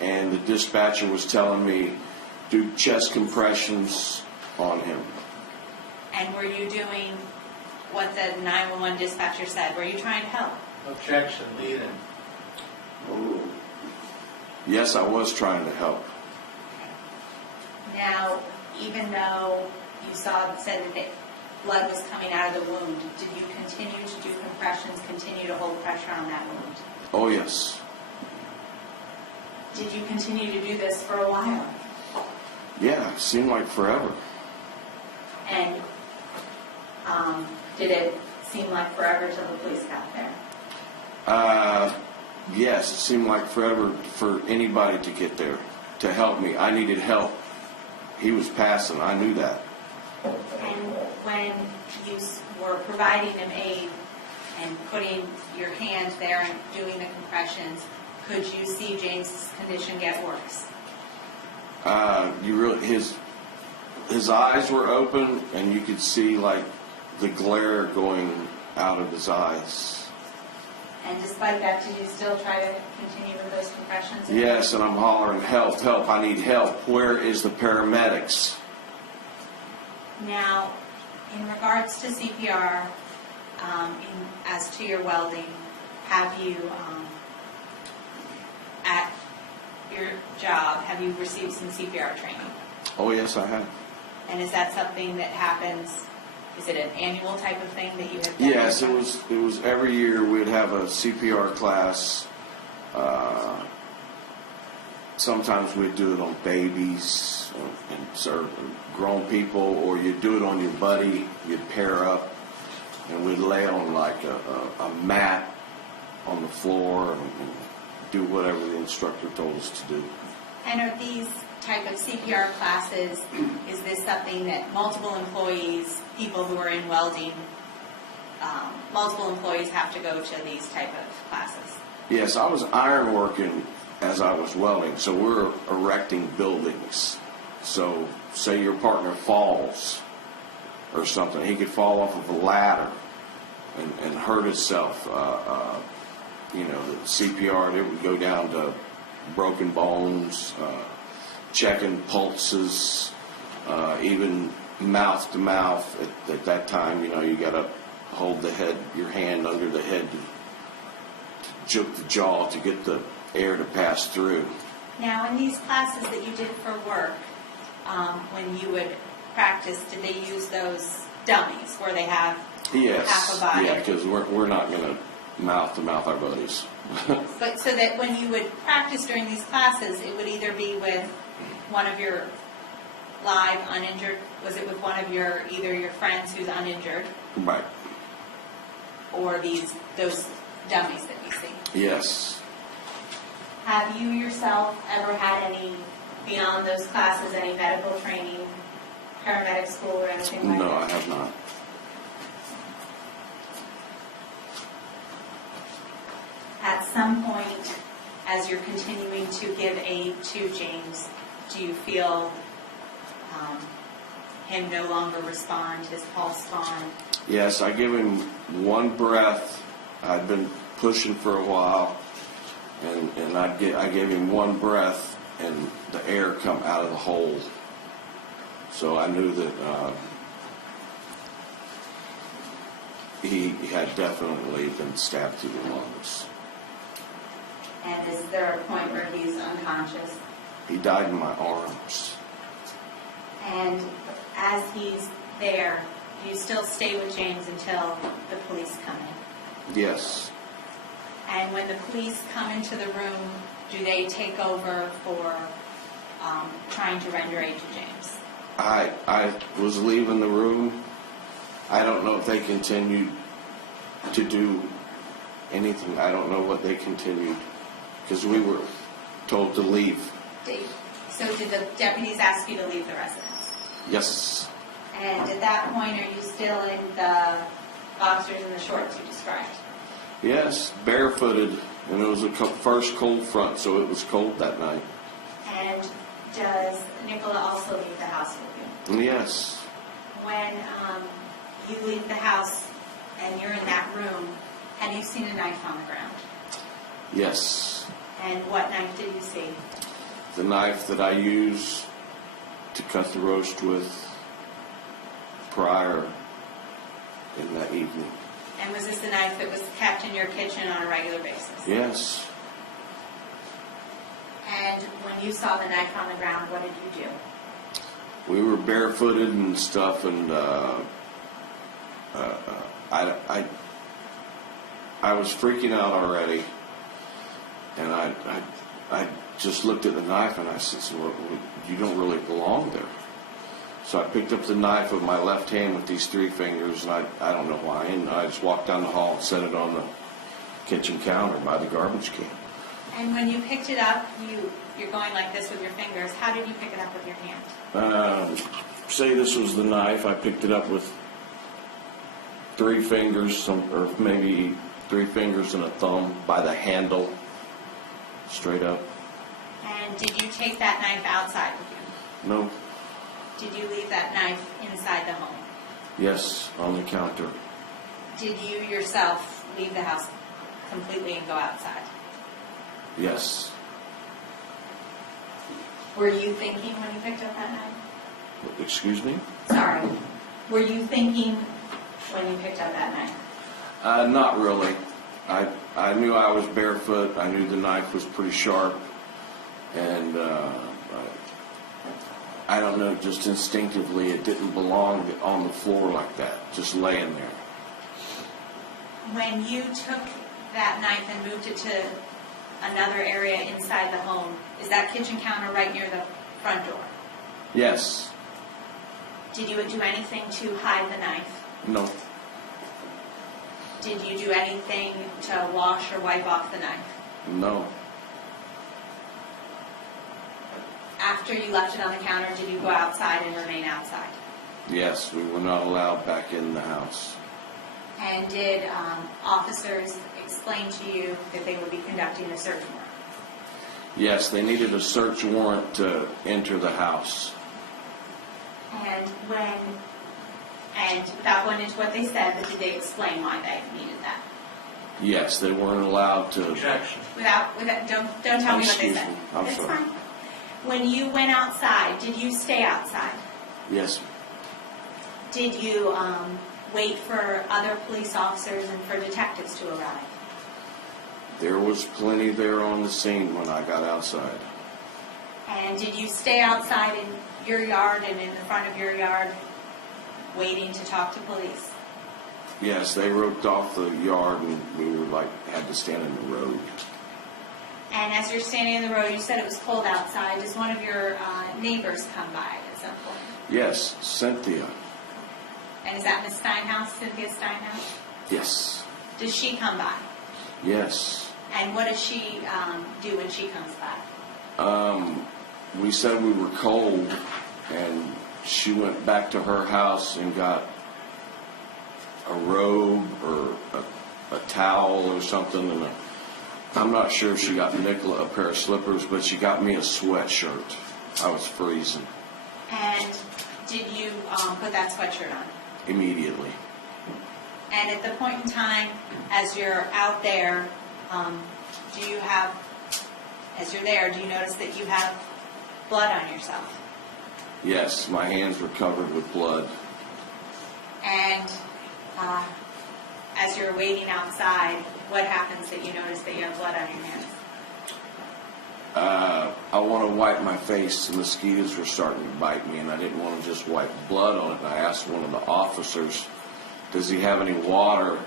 and the dispatcher was telling me do chest compressions on him. And were you doing what the 911 dispatcher said? Were you trying to help? Objection, lead in. Oh. Yes, I was trying to help. Now, even though you said that blood was coming out of the wound, did you continue to do compressions, continue to hold pressure on that wound? Oh, yes. Did you continue to do this for a while? Yeah, it seemed like forever. And did it seem like forever till the police got there? Yes, it seemed like forever for anybody to get there, to help me. I needed help. He was passing. I knew that. And when you were providing him aid and putting your hand there and doing the compressions, could you see James's condition get worse? His eyes were open, and you could see like the glare going out of his eyes. And despite that, did you still try to continue with those compressions? Yes, and I'm hollering, help, help, I need help. Where is the paramedics? Now, in regards to CPR, as to your welding, have you, at your job, have you received some CPR training? Oh, yes, I have. And is that something that happens, is it an annual type of thing that you have done? Yes, it was every year we'd have a CPR class. Sometimes we'd do it on babies and grown people, or you'd do it on your buddy. You'd pair up, and we'd lay on like a mat on the floor and do whatever the instructor told us to do. And are these type of CPR classes, is this something that multiple employees, people who are in welding, multiple employees have to go to these type of classes? Yes, I was ironworking as I was welding, so we're erecting buildings. So say your partner falls or something, he could fall off of a ladder and hurt himself. The CPR, it would go down to broken bones, checking pulses, even mouth to mouth. At that time, you got to hold your hand under the head to juke the jaw to get the air to pass through. Now, in these classes that you did for work, when you would practice, did they use those dummies where they have half a body? Yeah, because we're not going to mouth to mouth our buddies. But so that when you would practice during these classes, it would either be with one of your live uninjured, was it with one of either your friends who's uninjured? Right. Or those dummies that we see? Yes. Have you yourself ever had any, beyond those classes, any medical training, paramedic school or anything like that? No, I have not. At some point, as you're continuing to give aid to James, do you feel him no longer respond, his pulse gone? Yes, I give him one breath. I'd been pushing for a while, and I gave him one breath, and the air come out of the hole. So I knew that he had definitely been stabbed through the lungs. And is there a point where he's unconscious? He died in my arms. And as he's there, do you still stay with James until the police come in? Yes. And when the police come into the room, do they take over for trying to render aid to James? I was leaving the room. I don't know if they continued to do anything. I don't know what they continued, because we were told to leave. So did the deputies ask you to leave the residence? Yes. And at that point, are you still in the boxers and the shorts you described? Yes, barefooted, and it was a first cold front, so it was cold that night. And does Nicola also leave the house with you? Yes. When you leave the house and you're in that room, have you seen a knife on the ground? Yes. And what knife did you see? The knife that I used to cut the roast with prior in that evening. And was this the knife that was kept in your kitchen on a regular basis? Yes. And when you saw the knife on the ground, what did you do? We were barefooted and stuff, and I was freaking out already, and I just looked at the knife and I said, well, you don't really belong there. So I picked up the knife with my left hand with these 3 fingers, and I don't know why, and I just walked down the hall and set it on the kitchen counter by the garbage can. And when you picked it up, you're going like this with your fingers. How did you pick it up with your hand? Say this was the knife. I picked it up with 3 fingers, or maybe 3 fingers and a thumb by the handle, straight up. And did you take that knife outside with you? No. Did you leave that knife inside the home? Yes, on the counter. Did you yourself leave the house completely and go outside? Yes. Were you thinking when you picked up that knife? Excuse me? Sorry. Were you thinking when you picked up that knife? Not really. I knew I was barefoot. I knew the knife was pretty sharp. And I don't know, just instinctively it didn't belong on the floor like that, just laying there. When you took that knife and moved it to another area inside the home, is that kitchen counter right near the front door? Yes. Did you do anything to hide the knife? No. Did you do anything to wash or wipe off the knife? No. After you left it on the counter, did you go outside and remain outside? Yes, we were not allowed back in the house. And did officers explain to you that they would be conducting a search warrant? Yes, they needed a search warrant to enter the house. And without going into what they said, but did they explain why they needed that? Yes, they weren't allowed to. Objection. Don't tell me what they Excuse said. me, I'm That's sorry. fine. When you went outside, did you stay outside? Yes. Did you wait for other police officers and for detectives to arrive? There was plenty there on the scene when I got outside. And did you stay outside in your yard and in the front of your yard waiting to talk to police? Yes, they roped off the yard and we were had to stand in the road. And as you're standing in the road, you said it was cold outside. Does one of your neighbors come by at some point? Yes, Cynthia. And is that Miss Steinhaus, Cynthia Steinhaus? Yes. Does she come by? Yes. And what does she do when she comes by? We said we were cold, and she went back to her house and got a robe or a towel or something, and I'm not sure if she got Nicola a pair of slippers, but she got me a sweatshirt. I was freezing. And did you put that sweatshirt on? Immediately. And at the point in time, as you're out there, as you're there, do you notice that you have blood on yourself? Yes, my hands were covered with blood. And as you're waiting outside, what happens that you notice that you have blood on your hands? I want to wipe my face. The mosquitoes were starting to bite me, and I didn't want to just wipe blood on it. And I asked one of the officers, does he have any water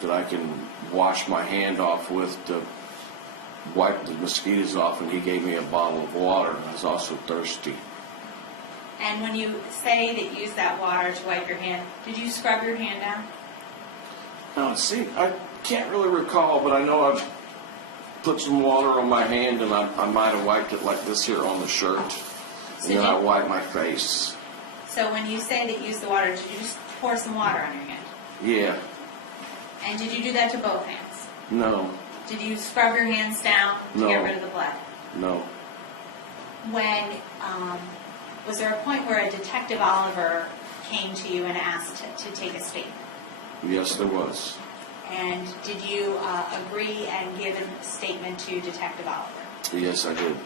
that I can wash my hand off with to wipe the mosquitoes off? And he gave me a bottle of water. I was also thirsty. And when you say that you use that water to wipe your hand, did you scrub your hand down? Oh, see, I can't really recall, but I know I've put some water on my hand, and I might have wiped it like this here on the shirt, and then I wiped my face. So when you say that you use the water, did you just pour some water on your hand? Yeah. And did you do that to both hands? No. Did you scrub your hands down to get rid of the blood? No. When, was there a point where a Detective Oliver came to you and asked to take a statement? Yes, there was. And did you agree and give a statement to Detective Oliver? Yes, I did.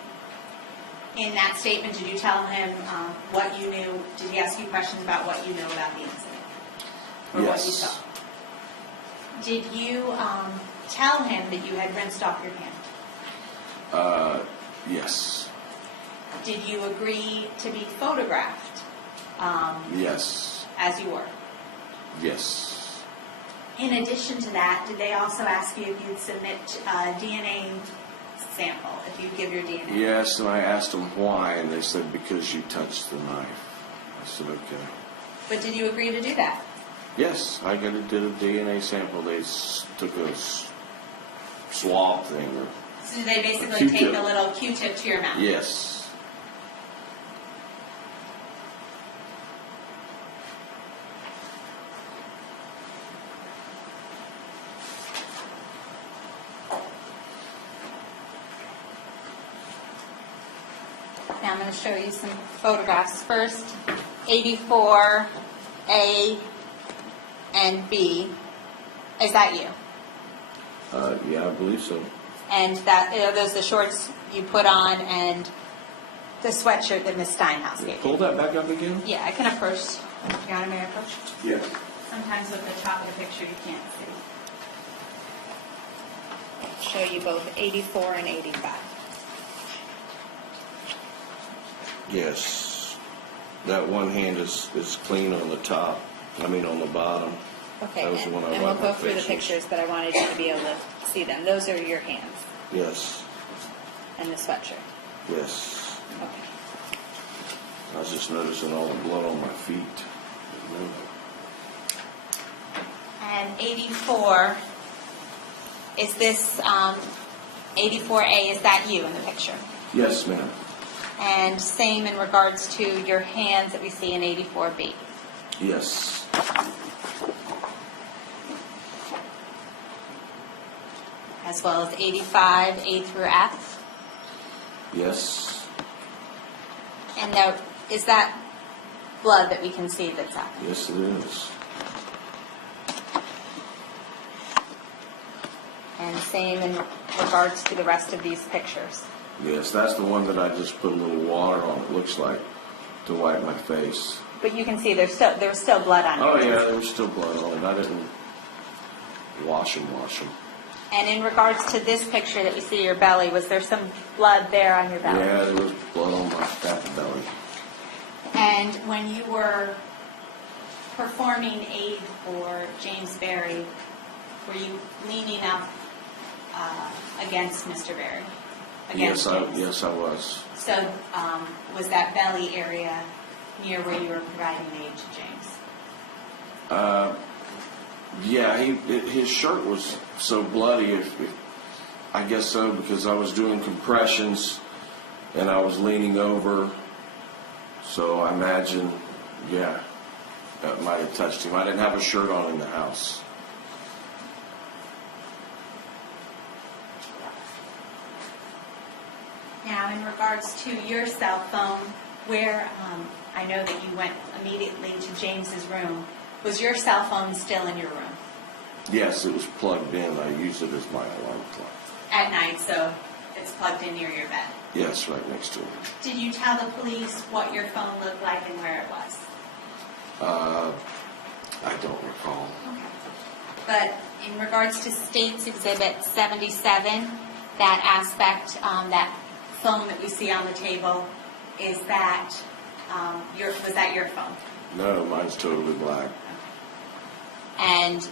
In that statement, did you tell him what you knew? Did he ask you questions about what you know about the incident? Or what you Yes. saw? Did you tell him that you had rinsed off your hand? Yes. Did you agree to be photographed Yes. as you were? Yes. In addition to that, did they also ask you if you'd submit a DNA sample, if you'd give your DNA? Yes, and I asked them why, and they said, because you touched the knife. I said, okay. But did you agree to do that? Yes, I did a DNA sample. They took a swab thing. Or, So they basically Q-tip. take a little Q-tip to your mouth? yes. Now I'm going to show you some photographs. First, 84A and B. Is that you? Yeah, I believe so. And that are those the shorts you put on and the sweatshirt that Miss Steinhaus gave you? Pull that back up again? Yeah, I can approach. You want me to approach? Yes. Sometimes with the top of the picture you can't see. Show you both 84 and 85. Yes. That one hand is clean on the top. I mean, on the bottom. Okay, That was the one I and we'll wiped my go through the face with. pictures, but I wanted you to be able to see them. Those are your hands Yes. and the sweatshirt. Yes. Okay. I was just noticing all the blood on my feet. And 84, is this 84A, is that you in the picture? Yes, ma'am. And same in regards to your hands that we see in 84B. Yes. As well as 85, A through F. Yes. And now, is that blood that we can see that's happening? Yes, it is. And same in regards to the rest of these pictures. Yes, that's the one that I just put a little water on, it looks like, to wipe my face. But you can see there was still blood on it. Oh, yeah, there was still blood on it. I didn't wash them. And in regards to this picture that we see your belly, was there some blood there on your belly? Yeah, there was blood on my fat belly. And when you were performing aid for James Berry, were you leaning up against Mr. Berry? Against James? Yes, I was. So was that belly area near where you were providing aid to James? Yeah, his shirt was so bloody. I guess so, because I was doing compressions and I was leaning over. So I imagine, yeah, that might have touched him. I didn't have a shirt on in the house. Now, in regards to your cell phone, where I know that you went immediately to James's room, Was your cell phone still in your room Yes, it was plugged in. I used it as my alarm clock. at night, so it's plugged in near your bed? Yes, right next to it. Did you tell the police what your phone looked like and where it was? I don't recall. But in regards to State's Exhibit 77, that aspect, that phone that we see on the table, is that, was that your phone? No, mine's totally black. And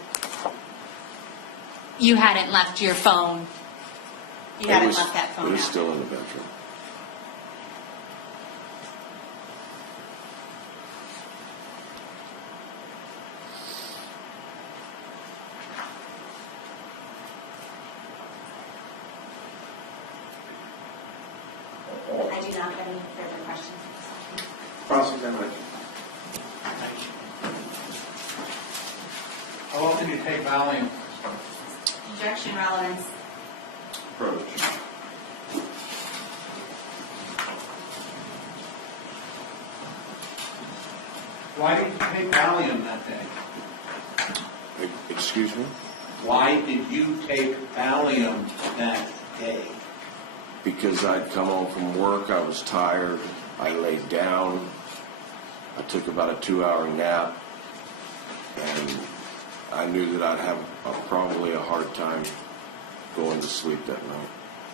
you hadn't left your phone, you It hadn't was- left that It phone was out? still in the bedroom. I do not have any further questions. Cross-examination. How often do you take Valium? Objection, relevance. Approach. Why did you take Valium that day? Excuse me? Why did you take Valium that day? Because I'd come home from work, I was tired, I laid down, I took about a 2-hour nap, and I knew that I'd have probably a hard time going to sleep that night.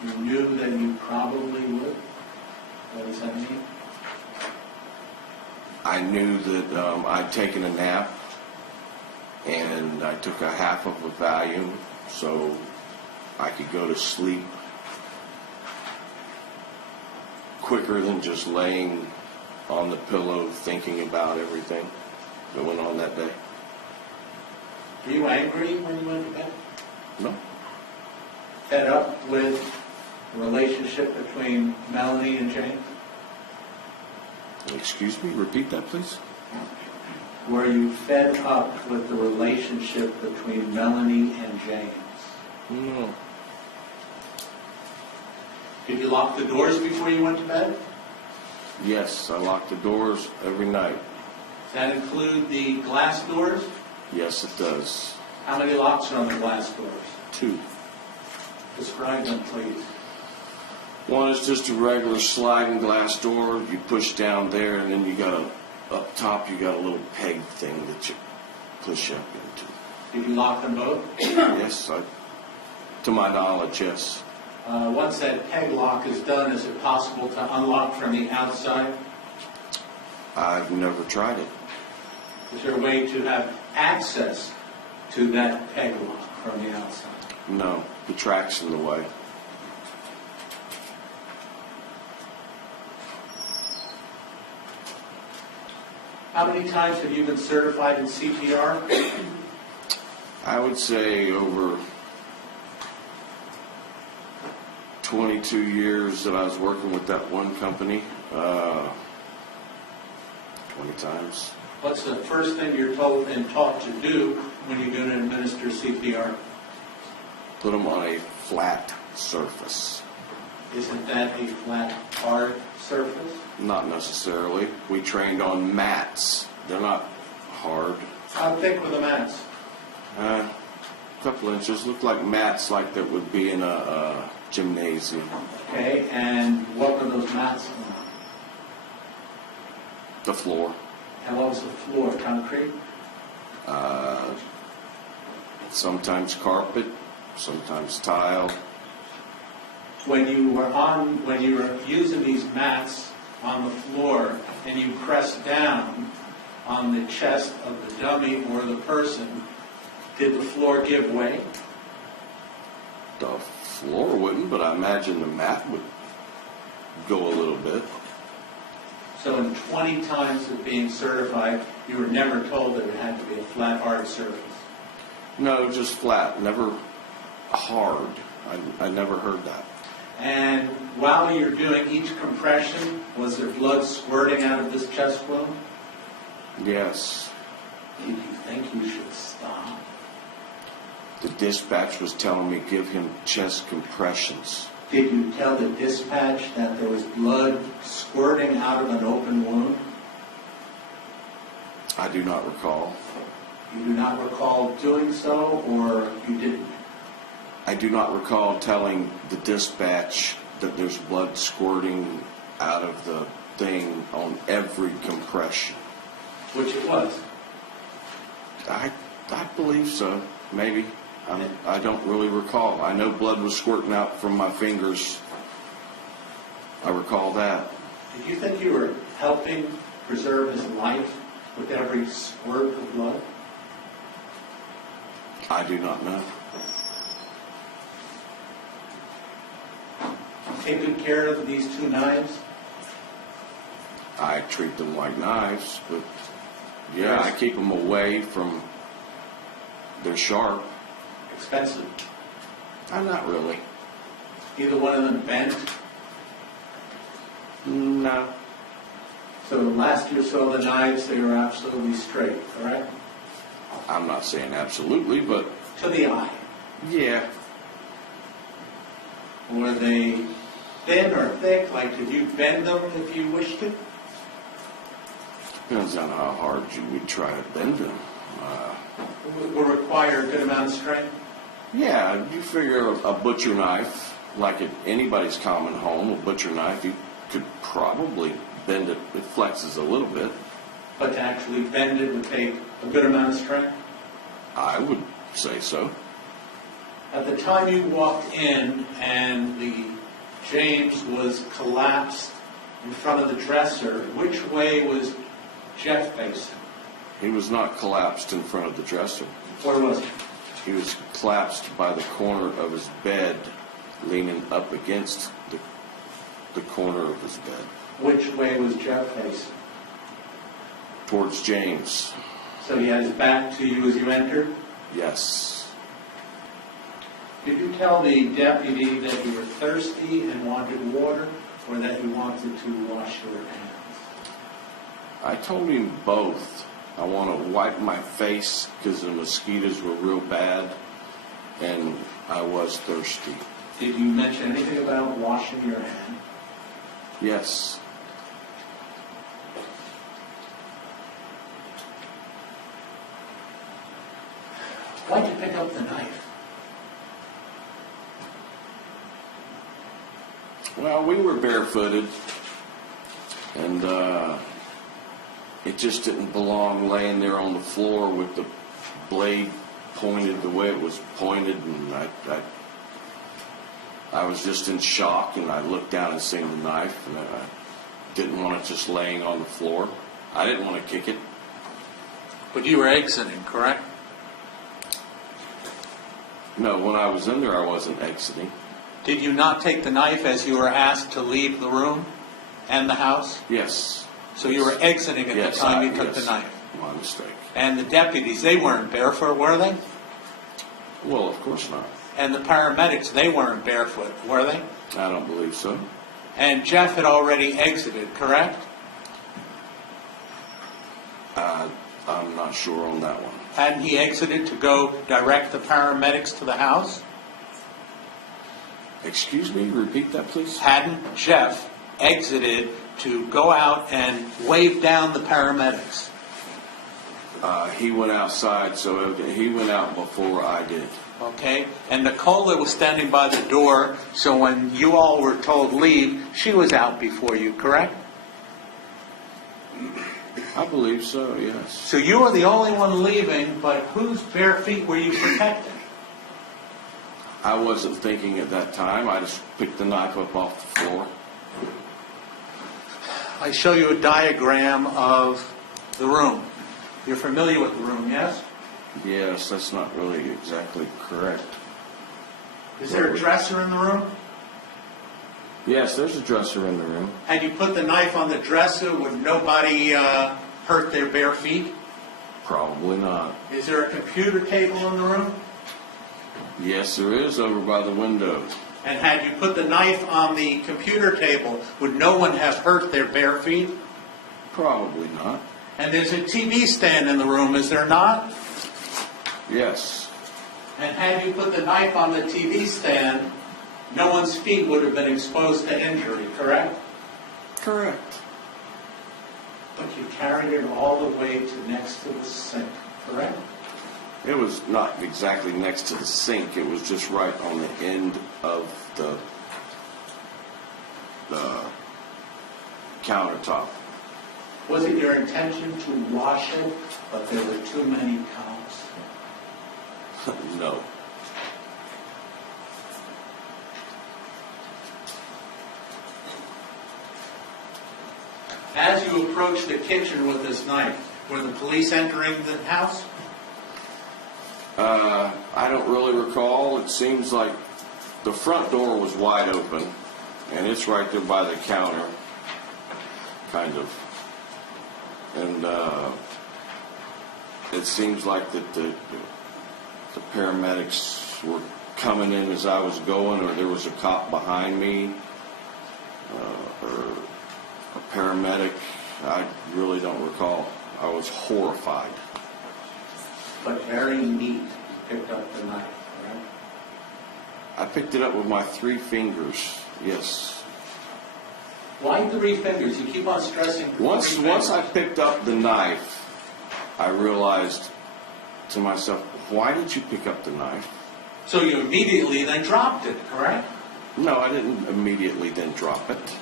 You knew that you probably would? What does that mean? I knew that I'd taken a nap, and I took a half of a Valium so I could go to sleep quicker than just laying on the pillow thinking about everything that went on that day. Were you angry when you went to bed? No. Fed up with the relationship between Melanie and James? Excuse me, repeat that, please. Were you fed up with the relationship between Melanie and James? No. Did you lock the doors before you went to bed? Yes, I lock the doors every night. Does that include the glass doors? Yes, it does. How many locks are on the glass doors? 2. Describe them, please. One is just a regular sliding glass door. You push down there, and then you got up top, you got a little peg thing that you push up into. Did you lock them both? Yes, to my knowledge, yes. Once that peg lock is done, is it possible to unlock from the outside? I've never tried it. Is there a way to have access to that peg lock from the outside? No, the track's in the way. How many times have you been certified in CPR? I would say over 22 years that I was working with that one company, 20 times. What's the first thing you're told and taught to do when you're going to administer CPR? Put them on a flat surface. Isn't that a flat, hard surface? Not necessarily. We trained on mats. They're not hard. How thick were the mats? A couple inches. Look like mats like that would be in a gymnasium. Okay, and what were those mats on? The floor. And what was the floor, concrete? Sometimes carpet, sometimes tile. When you were using these mats on the floor and you pressed down on the chest of the dummy or the person, did the floor give way? The floor wouldn't, but I imagine the mat would go a little bit. So in 20 times of being certified, you were never told that it had to be a flat, hard surface? No, just flat, never hard. I never heard that. And while you're doing each compression, was there blood squirting out of this chest wound? Yes. Did you think you should stop? The dispatch was telling me give him chest compressions. Did you tell the dispatch that there was blood squirting out of an open wound? I do not recall. You do not recall doing so, or you didn't? I do not recall telling the dispatch that there's blood squirting out of the thing on every compression. Which it was. I believe so, maybe. I don't really recall. I know blood was squirting out from my fingers. I recall that. Did you think you were helping preserve his life with every squirt of blood? I do not know. Take good care of these two knives? I treat them like knives, but yeah, I keep them away from. They're sharp. Expensive. I'm not really. Either one of them bent? No. So last you saw the knives, they were absolutely straight, correct? I'm not saying absolutely, but To the eye. yeah. Were they thin or thick? Like, did you bend them if you wished to? Depends on how hard you would try to bend them. Would require a good amount of strength? Yeah, you figure a butcher knife, like at anybody's common home, a butcher knife, you could probably bend it. It flexes a little bit. But to actually bend it would take a good amount of strength? I would say so. At the time you walked in and the James was collapsed in front of the dresser, which way was Jeff facing? He was not collapsed in front of the dresser. Where was he? He was collapsed by the corner of his bed, leaning up against the corner of his bed. Which way was Jeff facing? Towards James. So he had his back to you as you entered? Yes. Did you tell the deputy that you were thirsty and wanted water, or that you wanted to wash your hands? I told him both. I want to wipe my face because the mosquitoes were real bad, and I was thirsty. Did you mention anything about washing your hands? Yes. Why'd you pick up the knife? Well, we were barefooted, and it just didn't belong laying there on the floor with the blade pointed the way it was pointed, and I was just in shock, and I looked down and seen the knife, and I didn't want it just laying on the floor. I didn't want to kick it. But you were exiting, correct? No, when I was in there, I wasn't exiting. Did you not take the knife as you were asked to leave the room and the house? Yes. So you were exiting at the time you took the knife? My mistake. And the deputies, they weren't barefoot, were they? Well, of course not. And the paramedics, they weren't barefoot, were they? I don't believe so. And Jeff had already exited, correct? I'm not sure on that one. Hadn't he exited to go direct the paramedics to the house? Excuse me, repeat that, please. Hadn't Jeff exited to go out and wave down the paramedics? He went outside, so he went out before I did. Okay, and Nicola was standing by the door, so when you all were told leave, she was out before you, correct? I believe so, yes. So you were the only one leaving, but whose bare feet were you protecting? I wasn't thinking at that time. I just picked the knife up off the floor. I show you a diagram of the room. You're familiar with the room, yes? Yes, that's not really exactly correct. Is there a dresser in the room? Yes, there's a dresser in the room. Had you put the knife on the dresser, would nobody hurt their bare feet? Probably not. Is there a computer table in the room? Yes, there is over by the window. And had you put the knife on the computer table, would no one have hurt their bare feet? Probably not. And there's a TV stand in the room, is there not? Yes. And had you put the knife on the TV stand, no one's feet would have been exposed to injury, correct? Correct. But you carried it all the way to next to the sink, correct? It was not exactly next to the sink. It was just right on the end of the countertop. Was it your intention to wash it, but there were too many towels? No. As you approached the kitchen with this knife, were the police entering the house? I don't really recall. It seems like the front door was wide open, and it's right there by the counter, kind of. And it seems like that the paramedics were coming in as I was going, or there was a cop behind me, or a paramedic. I really don't recall. I was horrified. But very neat, picked up the knife, right? I picked it up with my 3 fingers, yes. Why 3 fingers? You keep on stressing 3 Once fingers. I picked up the knife, I realized to myself, why did you pick up the knife? So you immediately then dropped it, correct? No, I didn't immediately then drop it.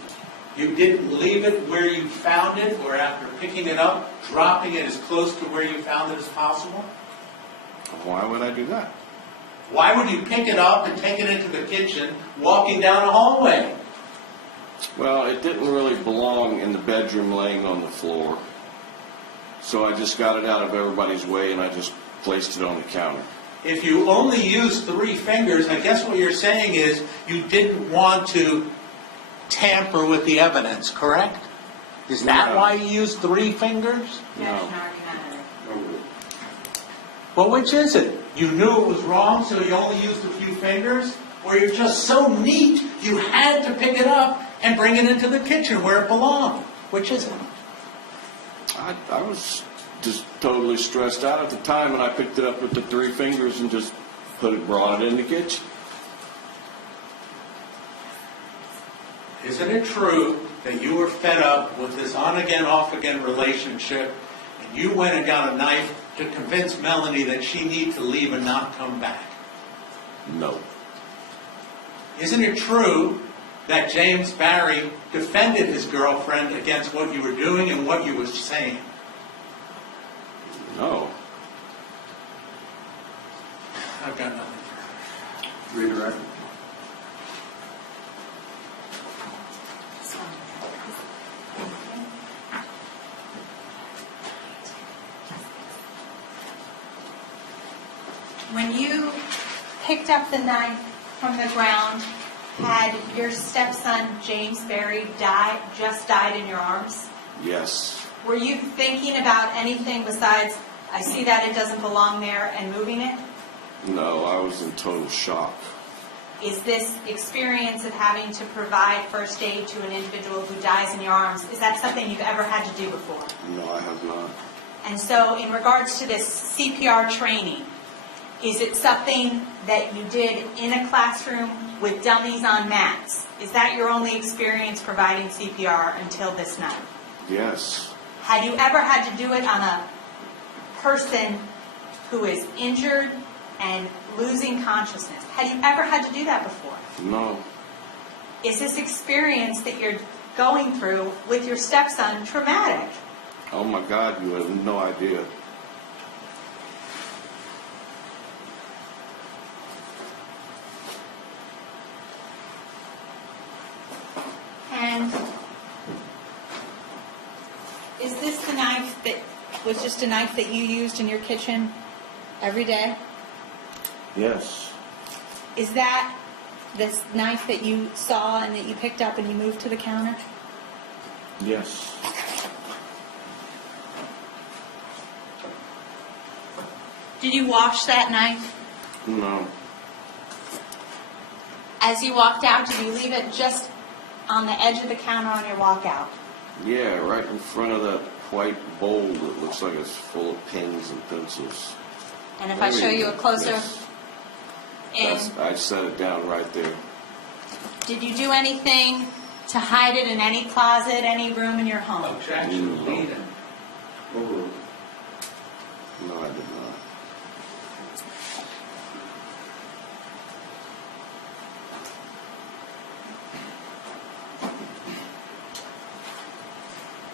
You didn't leave it where you found it, or after picking it up, dropping it as close to where you found it as possible? Why would I do that? Why would you pick it up and take it into the kitchen, walking down a hallway? Well, it didn't really belong in the bedroom laying on the floor. So I just got it out of everybody's way and I just placed it on the counter. If you only use 3 fingers, I guess what you're saying is you didn't want to tamper with the evidence, correct? Is that No. why you used 3 fingers? That's No. an argument. Well, which is it? You knew it was wrong, so you only used a few fingers? Or you're just so neat, you had to pick it up and bring it into the kitchen where it belonged? Which is it? I was just totally stressed out at the time and I picked it up with the 3 fingers and just brought it in the kitchen. Isn't it true that you were fed up with this on-again, off-again relationship, and you went and got a knife to convince Melanie that she needed to leave and not come back? No. Isn't it true that James Barry defended his girlfriend against what you were doing and what you were saying? No. I've got nothing further. Redirect. When you picked up the knife from the ground, had your stepson, James Barry, just died in your arms? Yes. Were you thinking about anything besides, I see that it doesn't belong there, and moving it? No, I was in total shock. Is this experience of having to provide first aid to an individual who dies in your arms, is that something you've ever had to do before? No, I have not. And so in regards to this CPR training, is it something that you did in a classroom with dummies on mats? Is that your only experience providing CPR until this night? Yes. Had you ever had to do it on a person who is injured and losing consciousness? Had you ever had to do that before? No. Is this experience that you're going through with your stepson traumatic? Oh my God, you have no idea. And is this the knife that was just a knife that you used in your kitchen every day? Yes. Is that this knife that you saw and that you picked up and you moved to the counter? Yes. Did you wash that knife? No. As you walked out, did you leave it just on the edge of the counter on your walk out? Yeah, right in front of that white bowl that looks like it's full of pens and pencils. And if I show you a closer, Yes. in, I set it down right there. did you do anything to hide it in any closet, any room in your home? Objection, lead in. No, I did not.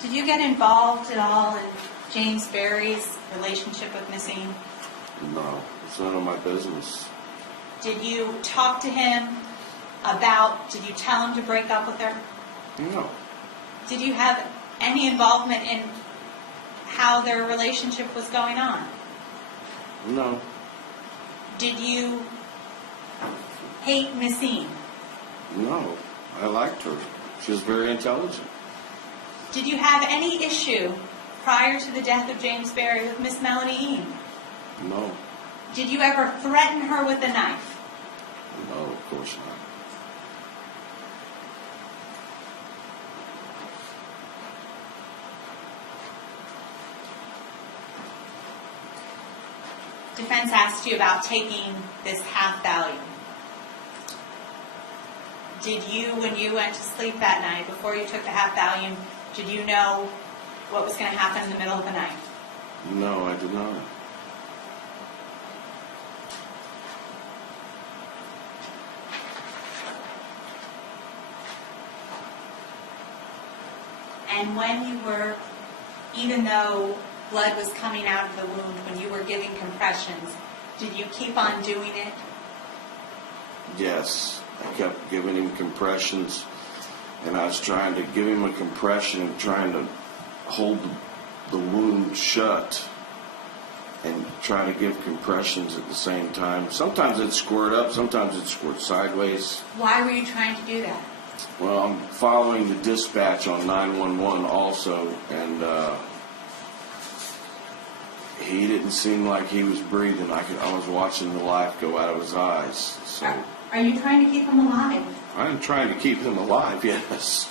Did you get involved at all in James Berry's relationship with Miss Eam? No, it's none of my business. Did you talk to him about, did you tell him to break up with her? No, Did you have any involvement in how their relationship was going on? no, Did you hate Miss Eam? no. I liked her. She was very intelligent. Did you have any issue prior to the death of James Berry with Miss Melanie Eam? No, Did you ever threaten her with a knife? no, of course not. Defense asked you about taking this half Valium. Did you, when you went to sleep that night, before you took the half Valium, did you know what was going to happen in the middle of the night? No, I did not. And when you were, even though blood was coming out of the wound, when you were giving compressions, did you keep on doing it? Yes, I kept giving him compressions, and I was trying to give him a compression and trying to hold the wound shut and try to give compressions at the same time. Sometimes it'd squirt up, sometimes it'd squirt sideways. Why were you trying to do that? Well, I'm following the dispatch on 911 also, and he didn't seem like he was breathing. I was watching the life go out of his eyes. So Are you trying to keep him alive? I'm trying to keep him alive, yes.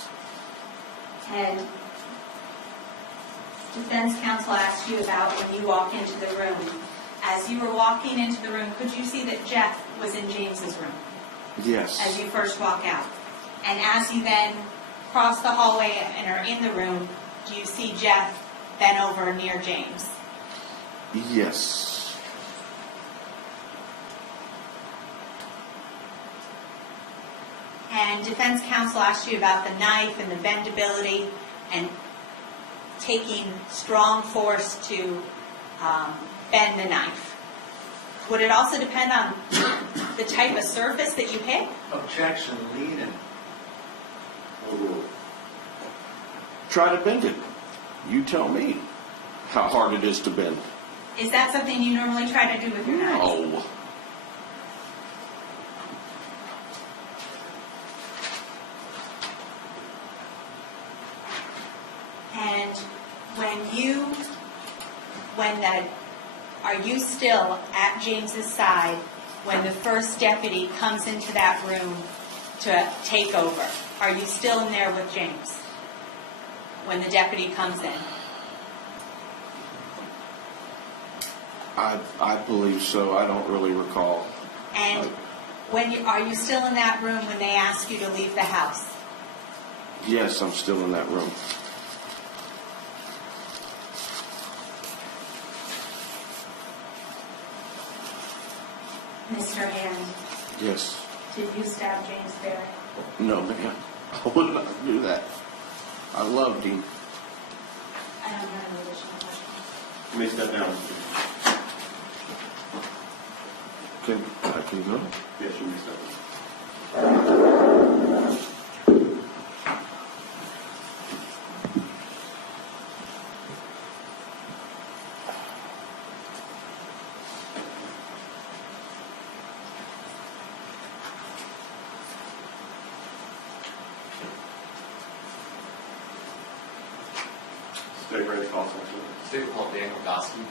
And defense counsel asked you about when you walk into the room. As you were walking into the room, could you see that Jeff was in James's room Yes. as you first walk out? And as you then cross the hallway and are in the room, do you see Jeff bent over near James? Yes. And defense counsel asked you about the knife and the bendability and taking strong force to bend the knife. Would it also depend on the type of surface that you hit? Objection, leading. Try to bend it. You tell me how hard it is to bend. Is that something you normally try to do with your knives? No. And are you still at James's side when the first deputy comes into that room to take over? Are you still in there with James when the deputy comes in? I believe so. I don't really recall. And are you still in that room when they ask you to leave the house? Yes, I'm still in that room. Mr. Hand, Yes. did you stab James Berry? No, ma'am. I would not do that. I loved him. I don't have any additional questions. You may step down. I can go? Yes, you may step down. State ready to call section. State called Dan Kogoski.